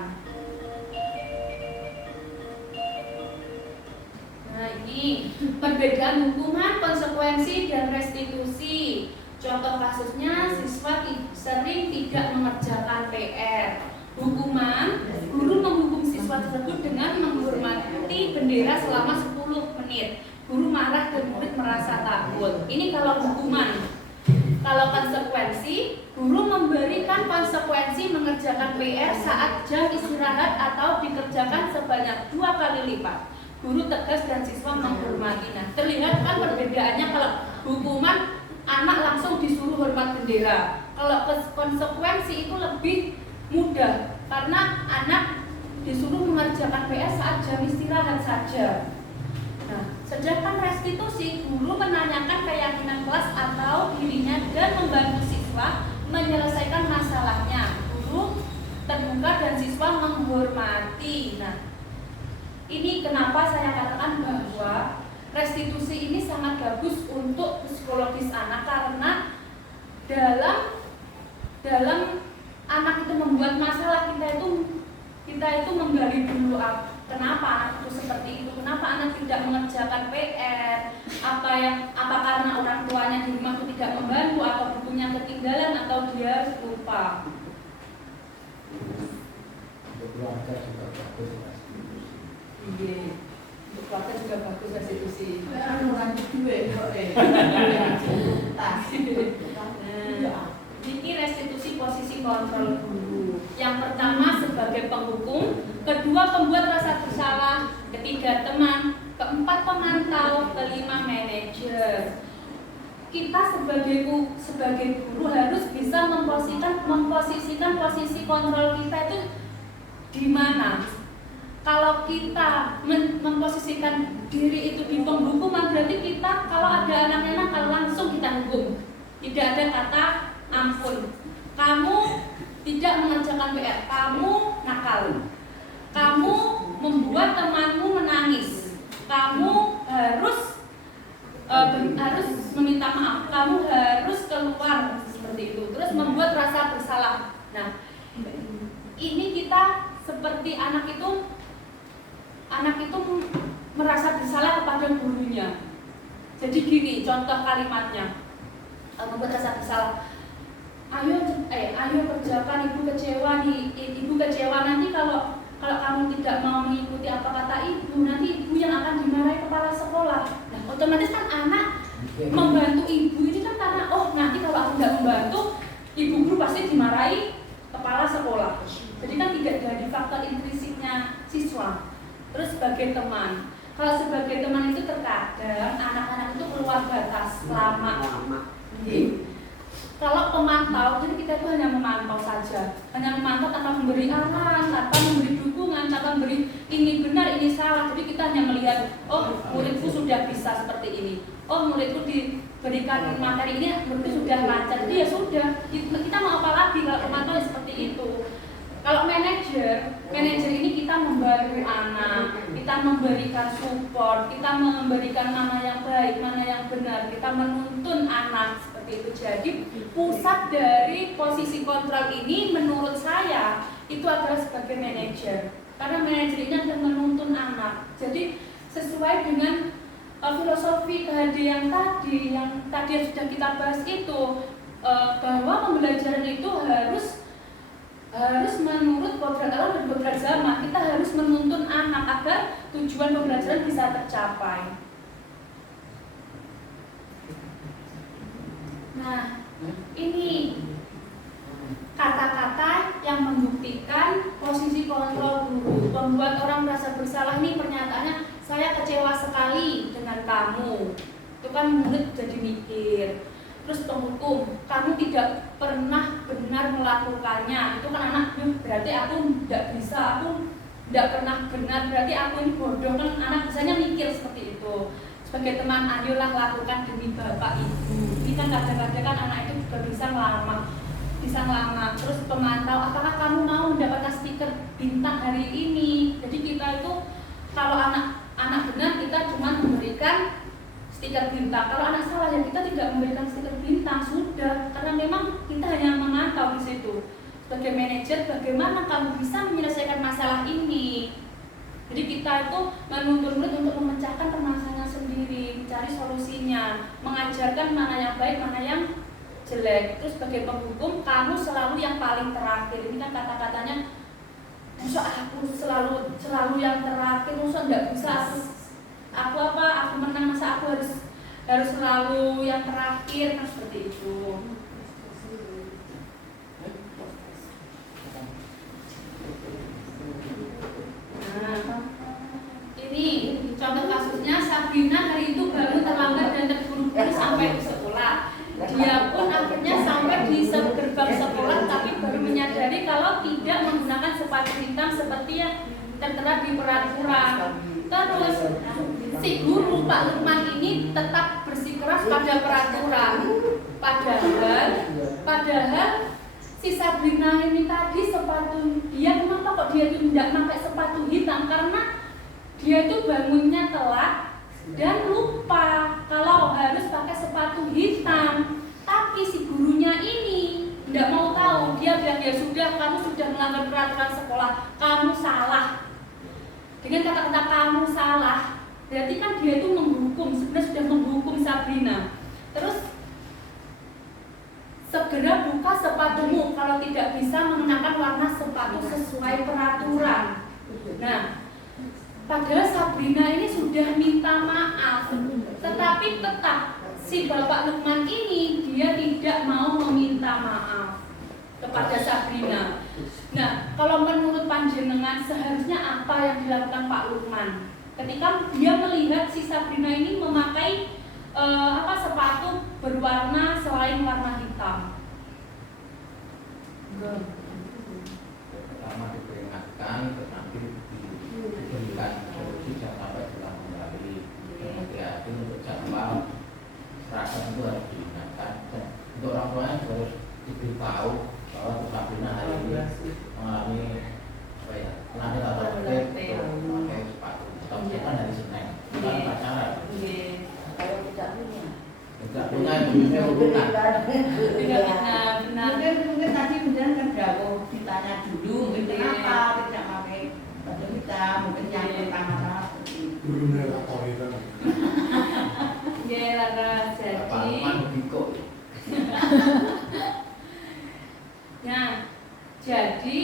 Nah, ini perbedaan hukuman, konsekuensi, dan restitusi. Contoh kasusnya, siswa sering tidak mengerjakan PR. Hukuman, guru menghukum siswa tersebut dengan menghormati bendera selama 10 menit. Guru marah dan murid merasa takut. Ini kalau hukuman. Kalau konsekuensi, guru memberikan konsekuensi mengerjakan PR saat jam istirahat atau dikerjakan sebanyak 2 kali lipat. guru tegas dan siswa menghormati. Nah, terlihat kan perbedaannya kalau hukuman anak langsung disuruh hormat bendera. Kalau konsekuensi itu lebih mudah karena anak disuruh mengerjakan PR saat jam istirahat saja. Nah, sedangkan restitusi, guru menanyakan keyakinan kelas atau dirinya dan membantu siswa menyelesaikan masalahnya. Guru terbuka dan siswa menghormati. Nah, ini kenapa saya katakan bahwa restitusi ini sangat bagus untuk psikologis anak karena dalam anak itu membuat masalah kita itu menggali dulu kenapa anak itu seperti itu, kenapa anak tidak mengerjakan PR, apa karena orang tuanya di rumah itu tidak membantu atau bukunya ketinggalan atau dia lupa. Untuk keluarga juga bagus restitusi. Iya, untuk keluarga juga bagus restitusi. Ini restitusi posisi kontrol guru. Yang pertama sebagai penghukum, kedua pembuat rasa bersalah, ketiga teman, keempat pemantau, kelima manajer. Kita sebagai guru harus bisa memposisikan posisi kontrol kita itu di mana. Kalau kita memposisikan diri itu di penghukuman, berarti kita kalau ada anaknya nakal langsung kita hukum. Tidak ada kata ampun. Kamu tidak mengerjakan PR, kamu nakal. Kamu membuat temanmu menangis. Kamu harus meminta maaf. Kamu harus keluar seperti itu. Terus membuat rasa bersalah. Nah, ini kita seperti anak itu merasa bersalah kepada gurunya. Jadi gini, contoh kalimatnya. Membuat rasa bersalah. Ayo kerjakan, ibu kecewa nanti kalau kamu tidak mau mengikuti apa kata ibu, nanti ibu yang akan dimarahi kepala sekolah. Nah, otomatis kan anak membantu ibu ini kan karena nanti kalau aku nggak membantu, ibu guru pasti dimarahi kepala sekolah. Jadi kan tidak dari faktor intrinsiknya siswa. Terus sebagai teman, kalau sebagai teman itu terkadang anak-anak itu keluar batas lama. Kalau pemantau, jadi kita itu hanya memantau saja, hanya memantau tanpa memberi arahan, tanpa memberi dukungan, tanpa memberi ini benar, ini salah. Jadi kita hanya melihat, muridku sudah bisa seperti ini, muridku diberikan materi ini, muridku sudah lancar. Jadi ya sudah, kita mau apa lagi kalau pemantau seperti itu. Kalau manajer ini kita membantu anak, kita memberikan support, kita memberikan mana yang baik, mana yang benar, kita menuntun anak seperti itu. Jadi pusat dari posisi kontrol ini menurut saya itu adalah sebagai manajer, karena manajer ini akan menuntun anak. Jadi sesuai dengan filosofi kehadiran yang tadi sudah kita bahas itu, bahwa pembelajaran itu harus menurut kodrat alam dan kodrat zaman. Kita harus menuntun anak agar tujuan pembelajaran bisa tercapai. Nah, ini kata-kata yang membuktikan posisi kontrol guru. Membuat orang merasa bersalah ini pernyataannya, saya kecewa sekali dengan kamu. Itu kan murid jadi mikir. Terus penghukum, kamu tidak pernah benar melakukannya. Itu kan anak, berarti aku tidak bisa, aku tidak pernah benar, berarti aku ini bodoh. Kan anak biasanya mikir seperti itu. Sebagai teman, ayolah lakukan demi bapak ibu. Ini kan kadang-kadang kan anak itu juga bisa ngelamar. Terus pemantau, apakah kamu mau mendapatkan stiker bintang hari ini? Jadi kita itu, kalau anak benar, kita cuma memberikan stiker bintang. Kalau anak salah ya kita tidak memberikan stiker bintang, sudah, karena memang kita hanya memantau di situ. Sebagai manajer, bagaimana kamu bisa menyelesaikan masalah ini? Jadi kita itu menuntun murid untuk memecahkan permasalahan sendiri, mencari solusinya, mengajarkan mana yang baik, mana yang jelek. Terus sebagai penghukum, kamu selalu yang paling terakhir. Ini kan kata-katanya, masa aku selalu yang terakhir, masa enggak bisa aku menang, masa aku harus selalu yang terakhir, kan seperti itu. Nah, ini sampai di sekolah. Dia pun akhirnya sampai di gerbang sekolah tapi baru menyadari kalau tidak menggunakan sepatu hitam seperti yang tertera di peraturan. Terus si guru Pak Lukman ini tetap bersikeras pada peraturan. Padahal si Sabrina ini tadi sepatu dia, kenapa kok dia itu tidak pakai sepatu hitam? Karena dia itu bangunnya telat dan lupa kalau harus pakai sepatu hitam. Tapi si gurunya ini tidak mau tahu. Dia bilang, ya sudah, kamu sudah melanggar peraturan sekolah, kamu salah. Dengan kata-kata kamu salah, berarti kan dia itu menghukum, sebenarnya sudah menghukum Sabrina. Terus segera buka sepatumu kalau tidak bisa mengenakan warna sepatu sesuai peraturan. Nah, padahal Sabrina ini sudah minta maaf, tetapi tetap si Bapak Lukman ini dia tidak mau meminta maaf kepada Sabrina. Nah, kalau menurut panjenengan seharusnya apa yang dilakukan Pak Lukman ketika dia melihat si Sabrina ini memakai sepatu berwarna selain warna hitam? Pertama diperingatkan, tetapi diberikan solusi jangan sampai pulang kembali. Hati-hati untuk jadwal seragam itu harus diingatkan. Dan untuk orang tuanya harus diberitahu bahwa Sabrina hari ini mengalami penyakit atau memakai sepatu. Atau misalkan hari Senin, bukan pacaran. Kalau tidak punya Tidak punya Benar. mungkin tadi kemudian kan jauh ditanya dulu kenapa tidak pakai baju hitam, mungkin yang pertama-tama seperti itu. gurunya lapor itu. Ya, Lara, jadi nah, jadi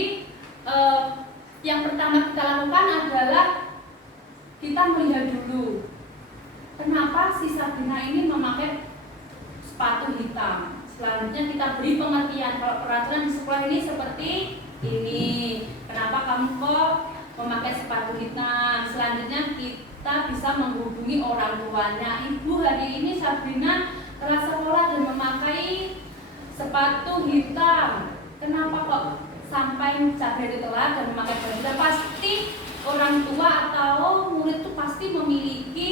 yang pertama kita lakukan adalah kita melihat dulu kenapa si Sabrina ini memakai sepatu hitam. Selanjutnya kita beri pengertian kalau peraturan di sekolah ini seperti ini. Kenapa kamu kok memakai sepatu hitam? Selanjutnya kita bisa menghubungi orang tuanya. Ibu, hari ini Sabrina telah sekolah dan memakai sepatu hitam. Kenapa kok sampai Sabrina telat dan memakai sepatu hitam? Pasti orang tua atau murid itu pasti memiliki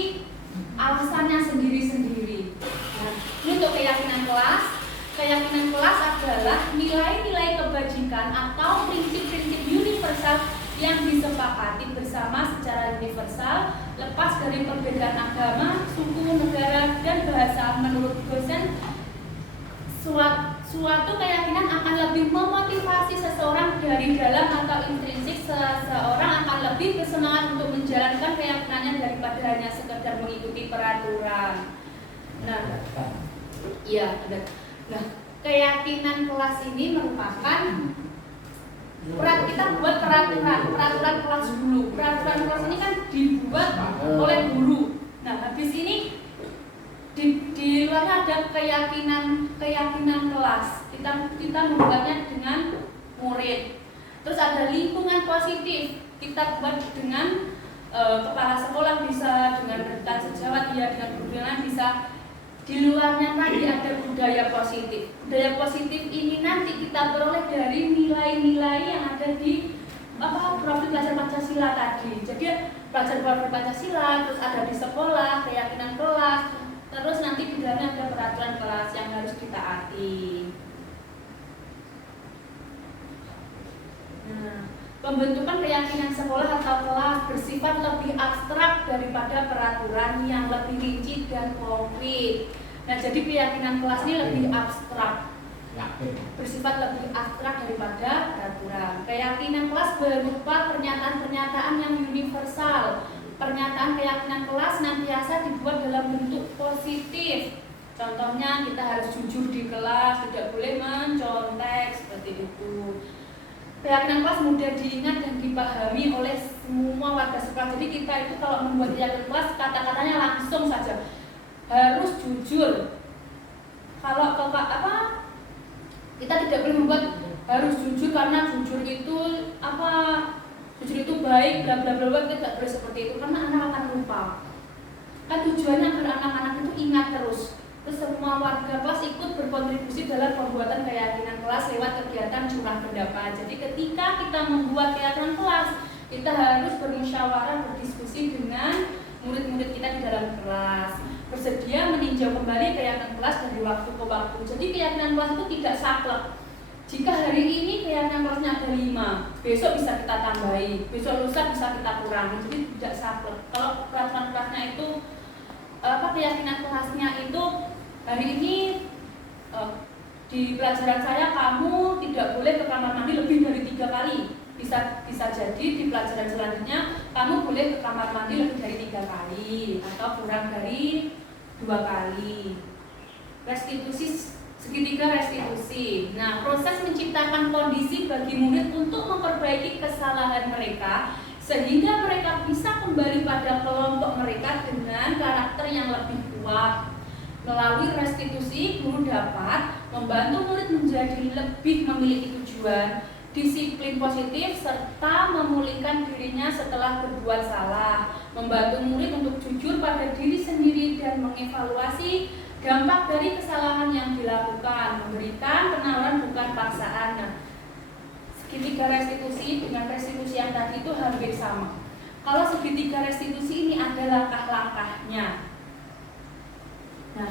alasannya sendiri-sendiri. Nah, ini untuk keyakinan kelas. Keyakinan kelas adalah nilai-nilai kebajikan atau prinsip-prinsip universal yang disepakati bersama secara universal, lepas dari perbedaan agama, suku, negara, dan bahasa. Menurut dosen, suatu keyakinan akan lebih memotivasi seseorang dari dalam atau intrinsik. Seseorang akan lebih bersemangat untuk menjalankan keyakinannya daripada hanya sekedar mengikuti peraturan. Nah, iya, ada. Nah, keyakinan kelas ini merupakan kita buat peraturan kelas dulu. Peraturan kelas ini kan dibuat oleh guru. Nah, habis ini di luarnya ada keyakinan kelas. Kita membuatnya dengan murid. Terus ada lingkungan positif. Kita buat dengan kepala sekolah bisa, dengan rekan sejawat ya, dengan perguruan bisa. Di luarnya tadi ada budaya positif. Budaya positif ini nanti kita peroleh dari nilai-nilai yang ada di profil belajar Pancasila tadi. Jadi belajar profil Pancasila, terus ada di sekolah, keyakinan kelas, terus nanti di dalamnya ada peraturan kelas yang harus ditaati. Nah, pembentukan keyakinan sekolah atau kelas bersifat lebih abstrak daripada peraturan yang lebih rinci dan konkret. Nah, jadi keyakinan kelas ini lebih abstrak, bersifat lebih abstrak daripada peraturan. Keyakinan kelas berupa pernyataan-pernyataan yang universal. Pernyataan keyakinan kelas senantiasa dibuat dalam bentuk positif. Contohnya kita harus jujur di kelas, tidak boleh mencontek, seperti itu. Keyakinan kelas mudah diingat dan dipahami oleh semua warga sekolah. Jadi kita itu kalau membuat keyakinan kelas, kata-katanya langsung saja harus jujur. Kalau kita tidak boleh membuat harus jujur karena jujur itu jujur itu baik, bla bla bla. Kita tidak boleh seperti itu karena anak akan lupa. Kan tujuannya agar anak-anak itu ingat terus. Terus semua warga kelas ikut berkontribusi dalam pembuatan keyakinan kelas lewat kegiatan curah pendapat. Jadi ketika kita membuat keyakinan kelas, kita harus bermusyawarah, berdiskusi dengan murid-murid kita di dalam kelas, bersedia meninjau kembali keyakinan kelas dari waktu ke waktu. Jadi keyakinan kelas itu tidak saklek. Jika hari ini keyakinan kelasnya ada 5, besok bisa kita tambahi, besok lusa bisa kita kurangi. Jadi tidak saklek. Kalau peraturan kelasnya itu keyakinan kelasnya itu hari ini di pelajaran saya kamu tidak boleh ke kamar mandi lebih dari 3 kali. Bisa jadi di pelajaran selanjutnya kamu boleh ke kamar mandi lebih dari 3 kali atau kurang dari 2 kali. Restitusi, segitiga restitusi. Nah, proses menciptakan kondisi bagi murid untuk memperbaiki kesalahan mereka sehingga mereka bisa kembali pada kelompok mereka dengan karakter yang lebih kuat. Melalui restitusi, guru dapat membantu murid menjadi lebih memiliki tujuan, disiplin positif, serta memulihkan dirinya setelah berbuat salah, membantu murid untuk jujur pada diri sendiri dan mengevaluasi dampak dari kesalahan yang dilakukan, memberikan penawaran bukan paksaan. Nah, segitiga restitusi dengan restitusi yang tadi itu hampir sama. Kalau segitiga restitusi ini ada langkah-langkahnya. Nah,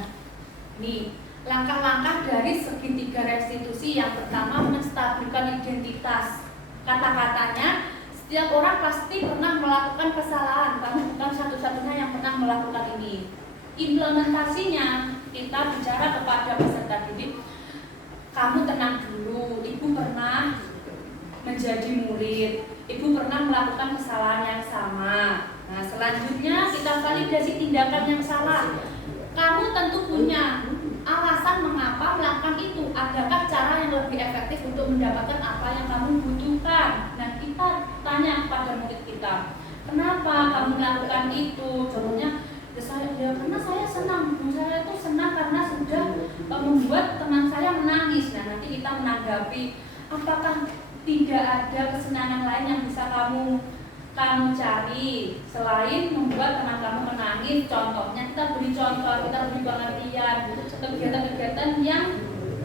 ini langkah-langkah dari segitiga restitusi. Yang pertama, menstabilkan identitas. Kata-katanya, setiap orang pasti pernah melakukan kesalahan. Kamu bukan satu-satunya yang pernah melakukan ini. Implementasinya, kita bicara kepada peserta didik, kamu tenang dulu, ibu pernah menjadi murid, ibu pernah melakukan kesalahan yang sama. Nah, selanjutnya kita validasi tindakan yang salah. Kamu tentu punya alasan mengapa melakukan itu. Adakah cara yang lebih efektif untuk mendapatkan apa yang kamu butuhkan? Nah, kita tanya kepada murid kita, kenapa kamu melakukan itu? Contohnya, karena saya senang. Saya itu senang karena sudah membuat teman saya menangis. Nah, nanti kita menanggapi, apakah tidak ada kesenangan lain yang bisa kamu cari selain membuat teman kamu menangis. Contohnya, kita beri contoh, kita beri pengertian, kegiatan-kegiatan yang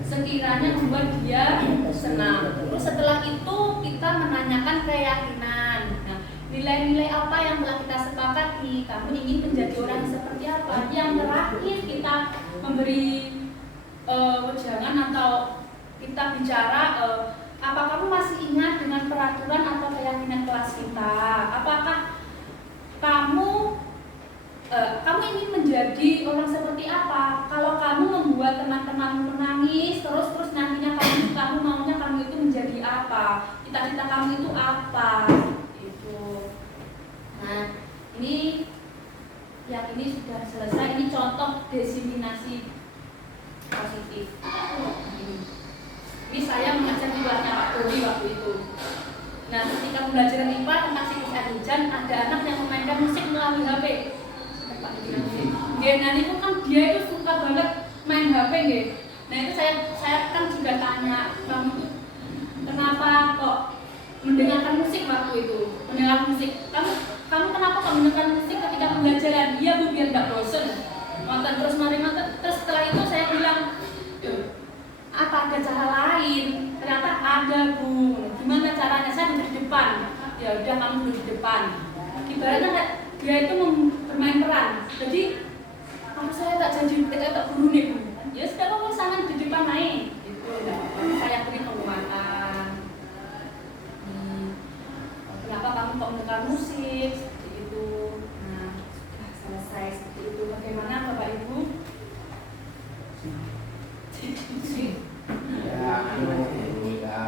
sekiranya membuat dia senang. Terus setelah itu kita menanyakan keyakinan. Nah, nilai-nilai apa yang telah kita sepakati, kamu ingin menjadi orang seperti apa. Yang terakhir kita memberi wejangan atau kita bicara, apa kamu masih ingat dengan peraturan atau keyakinan kelas kita? Apakah kamu ingin menjadi orang seperti apa? Kalau kamu membuat teman-temanmu menangis, terus nantinya kamu maunya kamu itu menjadi apa? Cita-cita kamu itu apa? Itu. Nah, ini yang ini sudah selesai. Ini contoh diseminasi positif. Ini saya mengajar di kelasnya Pak Dodi waktu itu. Nah, ketika pembelajaran IPA tentang siklus air hujan, ada anak yang memainkan musik melalui HP. Pak Dodi kan musik. Nah, itu kan dia itu suka banget main HP, nggih. Nah, itu saya kan juga tanya, kamu kenapa kok mendengarkan musik waktu itu? Mendengar musik. Kamu kenapa kok mendengarkan musik ketika pembelajaran? Iya, Bu, biar enggak bosen. Nonton terus terus setelah itu saya bilang, apa ada cara lain? Ternyata ada, Bu. Gimana caranya? Saya duduk di depan. Ya udah, kamu duduk di depan. Ibaratnya dia itu bermain peran. Jadi kalau saya tak janji tak guru nih, Bu. Ya sudah, kamu sangat di depan main. Gitu. Saya beri penguatan. Kenapa kamu kok mendengar musik? Seperti itu. Nah, sudah selesai seperti itu. Bagaimana Bapak Ibu?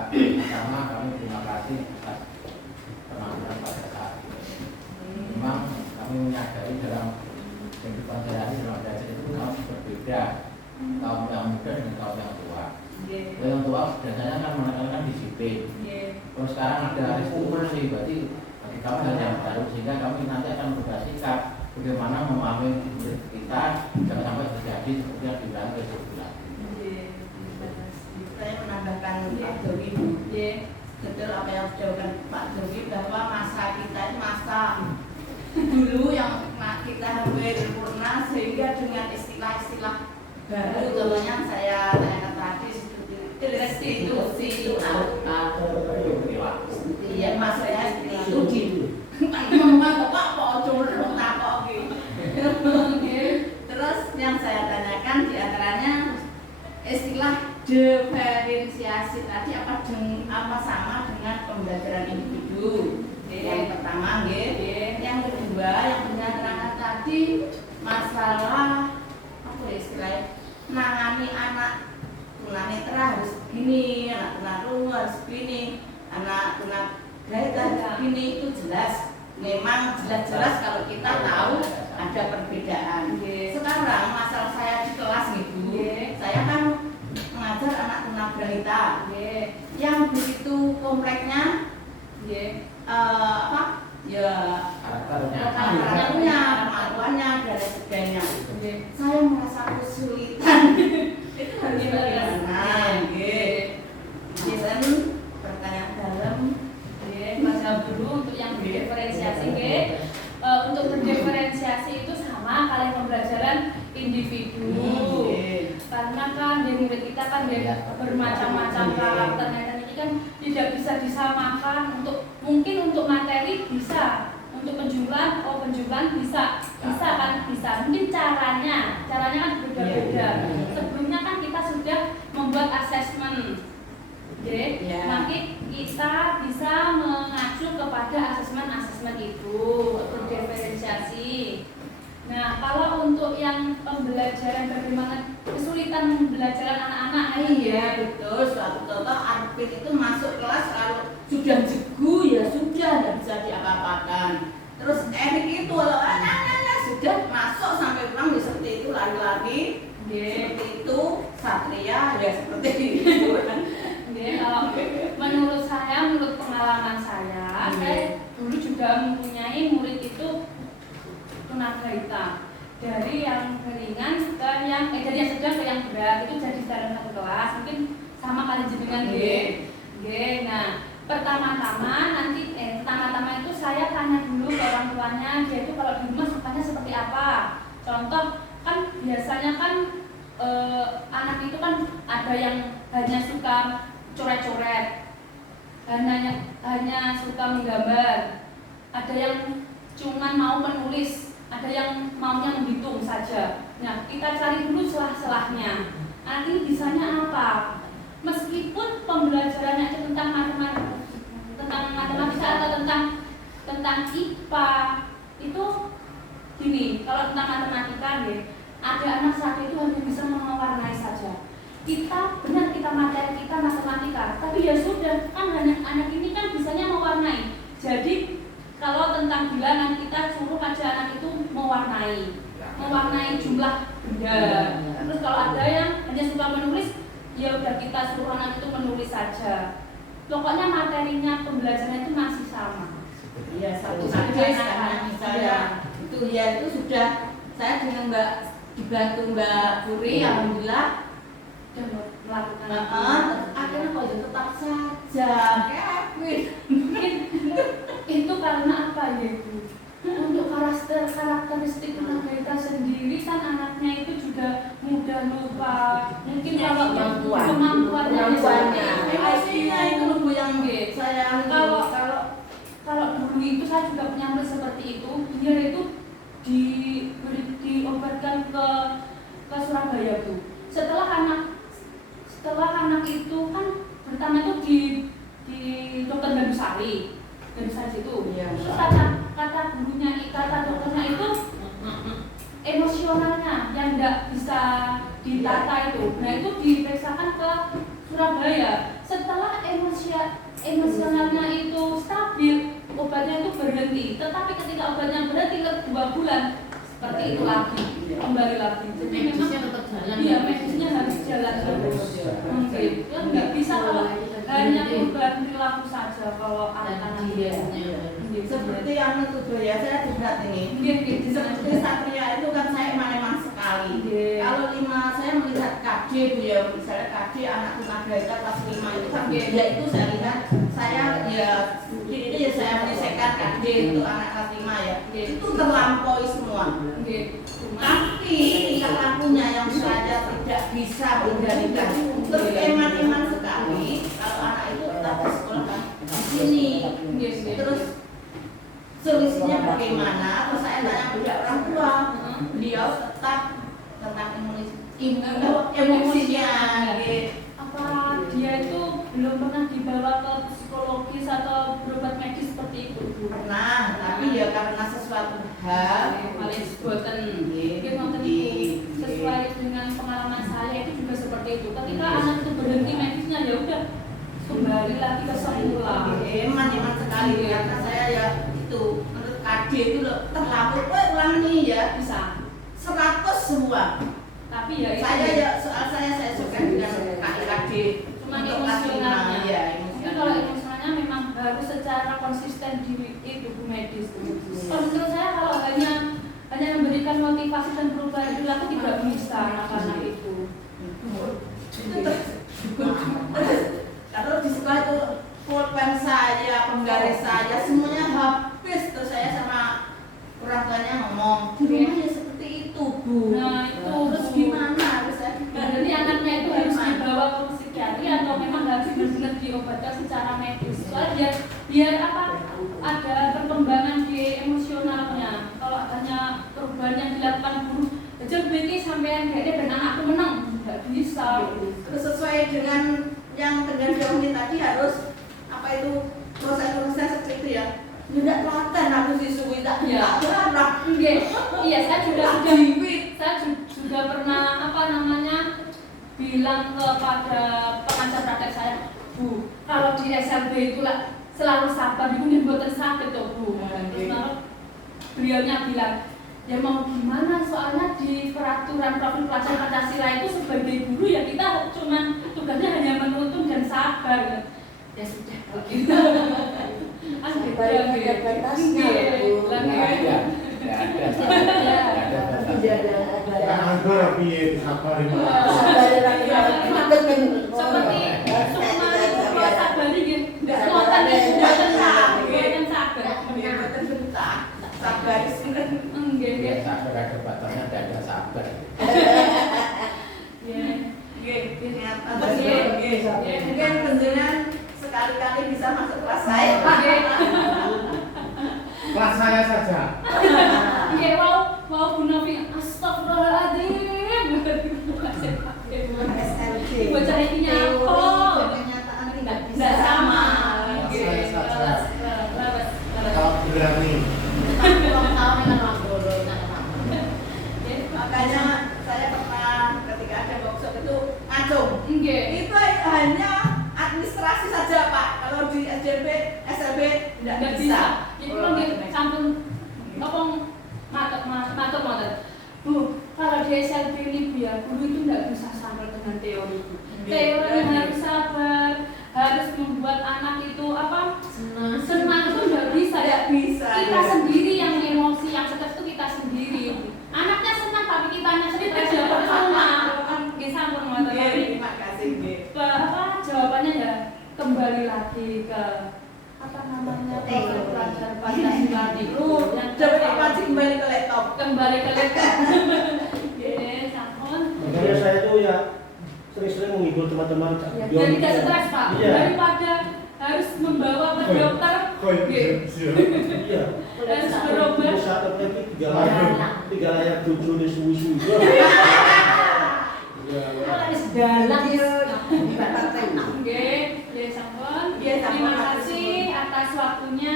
Pertama kami terima kasih atas penampilan pada saat ini. Memang kami menyadari dalam kehidupan sehari-hari dalam belajar itu kaum berbeda, kaum yang muda dengan kaum yang tua. Yang tua biasanya kan menekankan disiplin. Terus sekarang ada restitusi, berarti bagi kami hal yang baru, sehingga kami nanti akan berubah sikap bagaimana memahami murid kita jangan sampai terjadi seperti yang dibilang ke sebelah. Saya menambahkan Pak Dodi, betul apa yang diucapkan Pak Dodi, bahwa masa kita itu masa dulu yang kita hampir sempurna, sehingga dengan istilah-istilah baru contohnya saya tanyakan tadi restitusi itu apa? Iya maksudnya itu di ngomong apa curang takok gitu. Terus yang saya tanyakan diantaranya istilah diferensiasi tadi apa sama dengan pembelajaran individu? Yang pertama, yang kedua yang penyataan tadi masalah apa ya istilahnya nangani anak tunanetra harus begini, anak tunarungu harus begini, anak tunagrahita harus begini, itu jelas. Memang jelas-jelas kalau kita tahu ada perbedaan. Sekarang masalah saya di kelas nih Bu, saya kan mengajar anak tunagrahita yang begitu kompleknya, apa? Ya karakternya, kemampuannya dan sebagainya. Saya merasa kesulitan. Itu harus bagaimana? Dan pertanyaan dalam. Mas dulu untuk yang berdiferensiasi, untuk berdiferensiasi itu sama kalian pembelajaran individu. Karena kan di murid kita kan bermacam-macam karakternya dan ini kan tidak bisa disamakan. Mungkin untuk materi bisa, untuk penjumlahan bisa kan, mungkin caranya kan berbeda-beda. Sebelumnya kan kita sudah membuat asesmen. Maka kita bisa mengacu kepada asesmen itu untuk diferensiasi. Nah, kalau untuk yang pembelajaran bagaimana kesulitan pembelajaran anak-anak, iya betul. Suatu contoh Arvin itu masuk kelas kalau sudah jegu ya sudah tidak bisa diapa-apakan. Terus Erik itu sudah masuk sampai pulang ya seperti itu lari-lari, seperti itu Satria ya seperti itu. Kalau menurut pengalaman saya dulu juga mempunyai murid itu tunagrahita. Dari yang ringan ke dari yang sedang ke yang berat itu jadi dalam satu kelas. Mungkin sama kali jenengan Nah, pertama-tama itu saya tanya dulu ke orang tuanya, dia itu kalau di rumah sukanya seperti apa. Contoh kan biasanya kan anak itu kan ada yang hanya suka coret-coret, hanya suka menggambar, ada yang cuman mau menulis, ada yang maunya menghitung saja. Nah, kita cari dulu celah-celahnya. Nanti bisanya apa? Meskipun pembelajarannya itu tentang matematika atau tentang IPA, itu gini, kalau tentang matematika ada anak satu itu hanya bisa mewarnai saja. Kita materi kita matematika, tapi ya sudah kan anak ini kan bisanya mewarnai. Jadi kalau tentang bilangan kita suruh aja anak itu mewarnai jumlah benda. Terus kalau ada yang hanya suka menulis, ya udah kita suruh anak itu menulis saja. Pokoknya materinya pembelajaran itu masih sama. Iya, satu saja sekarang misalnya itu ya itu sudah saya dengan dibantu Mbak Puri, alhamdulillah melakukan akhirnya kok tetap saja Kevin. Mungkin itu karena apa ya Bu? Untuk karakteristik tunagrahita sendiri kan anaknya itu juga mudah lupa. Mungkin kalau kemampuannya emosinya itu Bu yang saya kalau dulu itu saya juga punya murid seperti itu. Dia itu diobatkan ke Surabaya Bu. Setelah anak itu kan pertama itu di dokter Gandusari itu. Terus kata gurunya, kata dokternya itu emosionalnya yang tidak bisa ditata itu. Nah itu diperiksakan ke Surabaya. Setelah emosionalnya itu stabil, obatnya itu berhenti. Tetapi ketika obatnya berhenti ke 2 bulan, seperti itu lagi, kembali lagi. Jadi medisnya tetap jalan. Iya, medisnya harus jalan terus. Mungkin ya nggak bisa kalau hanya perubahan perilaku saja kalau anak-anak seperti yang itu ya saya juga ini. Seperti Satria itu kan saya emang sekali. Kalau 5 saya melihat KJ Bu ya, misalnya KJ anak tunagrahita kelas 5 itu kan ya itu saya lihat saya ya mungkin ini ya saya saya menyelesaikan KD untuk anak kelas 5 ya, Oke. itu terlampaui semua. Oke. Cuma Tapi tingkah lakunya yang saja tidak bisa mengendalikan. Terus eman-eman sekali kalau anak itu tetap disekolahkan di sini. Terus solusinya bagaimana? Terus saya tanya kepada orang tua, beliau tetap tentang emosinya. apa dia itu belum pernah dibawa ke psikologis atau berobat medis seperti itu, Bu? Pernah, tapi ya karena sesuatu hal Paling boten mungkin wonten ibu sesuai dengan pengalaman saya itu juga seperti itu. Ketika anak itu berhenti medisnya ya udah kembali lagi ke semula. eman sekali karena saya ya itu menurut KD itu loh terlalu ulang nih ya Bisa. 100 semua. Tapi ya itu Saya ya soal saya suka dengan KD cuma untuk kelas emosionalnya. 5 ya Mungkin kalau emosionalnya memang harus secara konsisten di itu Bu medis. Kalau menurut saya kalau hanya memberikan motivasi dan perubahan perilaku tidak bisa anak-anak itu. Terus kalau di sekolah itu pulpen saya, penggaris saya semuanya habis. Terus saya sama orang tuanya ngomong di rumah ya seperti itu Bu. Nah itu Terus gimana? Terus saya Jadi anaknya itu harus dibawa ke psikiatri atau memang harus benar-benar diobatkan secara medis. Soalnya biar apa? Ada perkembangan di emosionalnya. Kalau hanya perubahan yang dilakukan guru, aja berarti sampean gak ada dan anakku menang, nggak bisa. terus sesuai dengan yang dengan jauhnya tadi harus apa itu proses-proses seperti itu ya. Tidak telaten aku siswi tak Iya. berharap. Iya, saya juga pernah apa namanya bilang kepada pengajar praktek saya, Bu, kalau di SLB itu lah selalu sabar, itu mboten sakit tuh Bu. Terus malah beliaunya bilang, ya mau gimana soalnya di peraturan profil pelajar Pancasila itu sebagai guru ya kita cuman tugasnya hanya menuntun dan sabar. Ya sudah begitu. Ada batasnya, Bu. Seperti semua itu sabari gitu. Ngoten iki mboten saged. Sabar Nggih, nggih. Sabar ada batasnya, tidak ada sabar. Mungkin penjenengan sekali-kali bisa masuk kelas saya. Kelas saya saja. Nggih, mau Bu Novi, astagfirullahaladzim. SLG. Bocah ini nyapa. Kenyataan tidak bisa Nggak sama. Saya saja. Lawas. Kalau berani. Makanya saya pernah ketika ada workshop itu ngacung. Nggih. Itu hanya administrasi saja Pak. Kalau di SLB tidak Nggak bisa. Itu kan dia sampun apa matur moten. Bu, kalau di SLB ini biar guru itu nggak bisa sampai dengan teori. Teori harus sabar, harus membuat anak itu apa? Senang itu nggak bisa ya. Kita sendiri yang emosi, yang stres itu kita sendiri. Anaknya senang tapi kitanya stres ya percuma. Nggih sampun moten. Terima kasih. Apa jawabannya ya kembali lagi ke apa namanya pelajar Pancasila itu yang Coba Pak kembali ke laptop. kembali ke laptop. Yes, sampun. Makanya saya tuh ya sering-sering menghibur teman-teman. Biar tidak stres Pak. Iya. Daripada harus membawa ke dokter. Iya. Harus berobat. Saat apa itu tiga layar tujuh di suwi-suwi. Oke, yes, sampun. Iya, sampun. Terima kasih atas waktunya.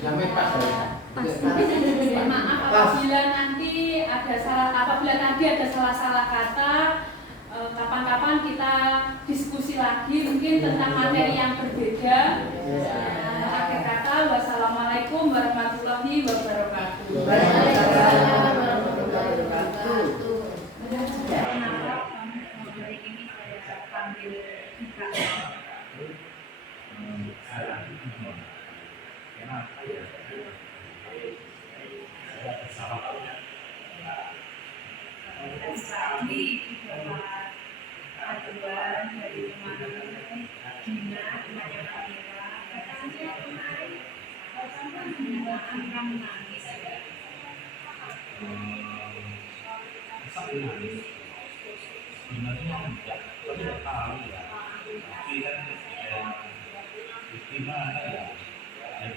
Jamnya pas ya. Maaf apabila nanti ada salah-salah kata, kapan-kapan kita diskusi lagi mungkin tentang materi yang berbeda. Akhir kata, wassalamualaikum warahmatullahi wabarakatuh. Sekali aduan dari teman-teman Sebenarnya enggak, tapi nggak tahu ya. Tapi kan gimana ya? Yang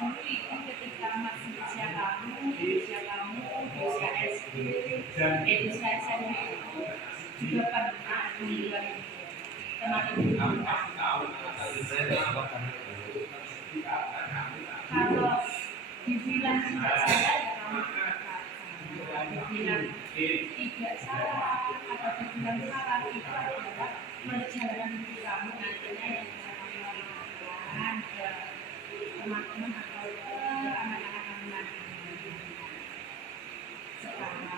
begitu ketika masih usia kamu di usia SD, di usia SMP juga pernah membuat teman-teman. Kalau dibilang tidak salah ya kamu dibilang tidak salah atau dibilang salah itu adalah perjalanan hidup kamu nantinya yang bisa kamu lakukan ke teman-teman atau ke anak-anak kamu nanti. Sekarang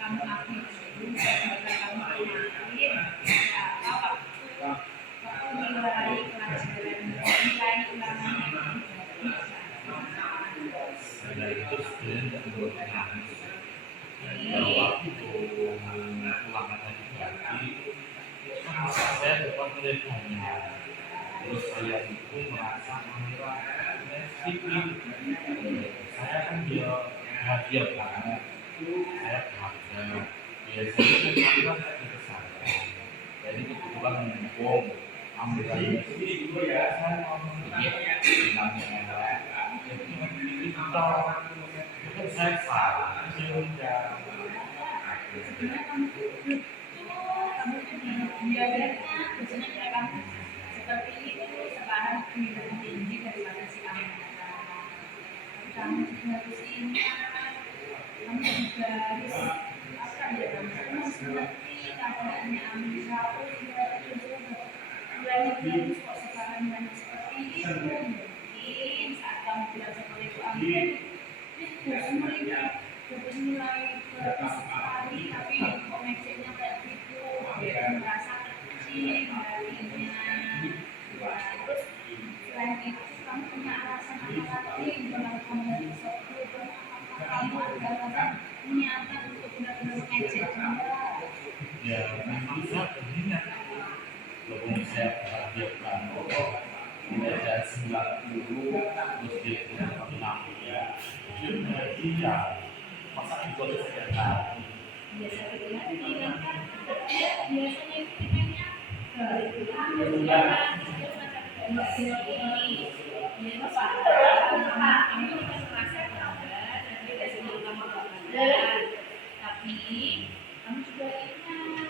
kamu aktif dulu sebagai kamu yakin atau waktu nilai pelajaran nilai ulangannya dan itu sebenarnya tidak berpengaruh. Kalau waktu ulangan lagi berarti saya dapat nilai banyak. Terus saya itu merasa mengira saya kan dia bahagia banget. Saya bangga. Biasanya kan saya ke sana. Jadi kebetulan mumpung ambil itu ya saya ngomong bilangnya itu saya salah sudah. kamu biasanya kayak kamu seperti itu sekarang lebih tinggi daripada si kamu harus ingat, kamu juga harus apa ya, kamu harus mengerti keadaannya ambil jauh mulai harus kok sekarang hanya seperti itu. Mungkin saat kamu bilang seperti itu ambil terus mulai sekali tapi kok message-nya kayak gitu, merasa kecil hatinya. Terus selain itu kamu punya alasan apa lagi kalau kamu dari itu kamu ada alasan niatan untuk benar-benar mengejek juga? Ya memang saya begini walaupun saya bahagia banget saya 90 terus dia tidak pernah dia masa itu saya tahu Biasa hati kan biasanya itu timnya tapi kamu juga ingat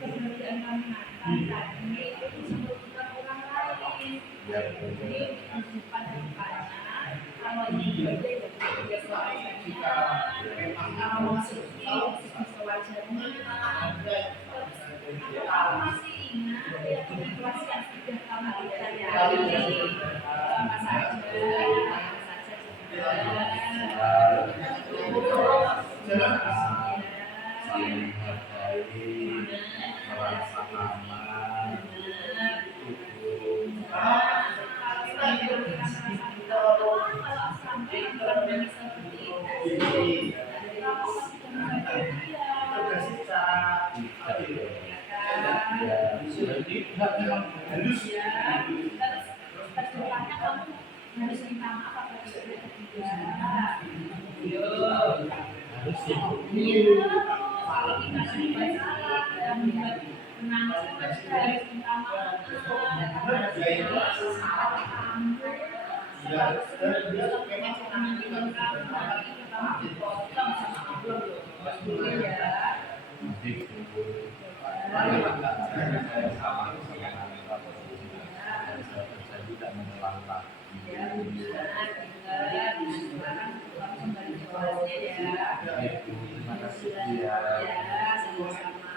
keberadaan kamu tadi itu disebutkan orang lain. Jadi pada depannya kalau ini berbeda sewajarnya, kalau maksudnya sewajarnya, kamu masih ingat ya kelas yang sudah kamu pelajari, sama saja saling menghargai merasa aman harus minta maaf apa sudah ketiga. Kalau kita sudah salah dan membuat menangis kita harus minta maaf. Salah kamu, harus mengajarkan diri kamu nanti kamu dipotong sama Allah ya. tidak mengulang lagi. Ya, benar. Sekarang kamu kembali ke kelasnya ya. Terima kasih. Ya, sama-sama.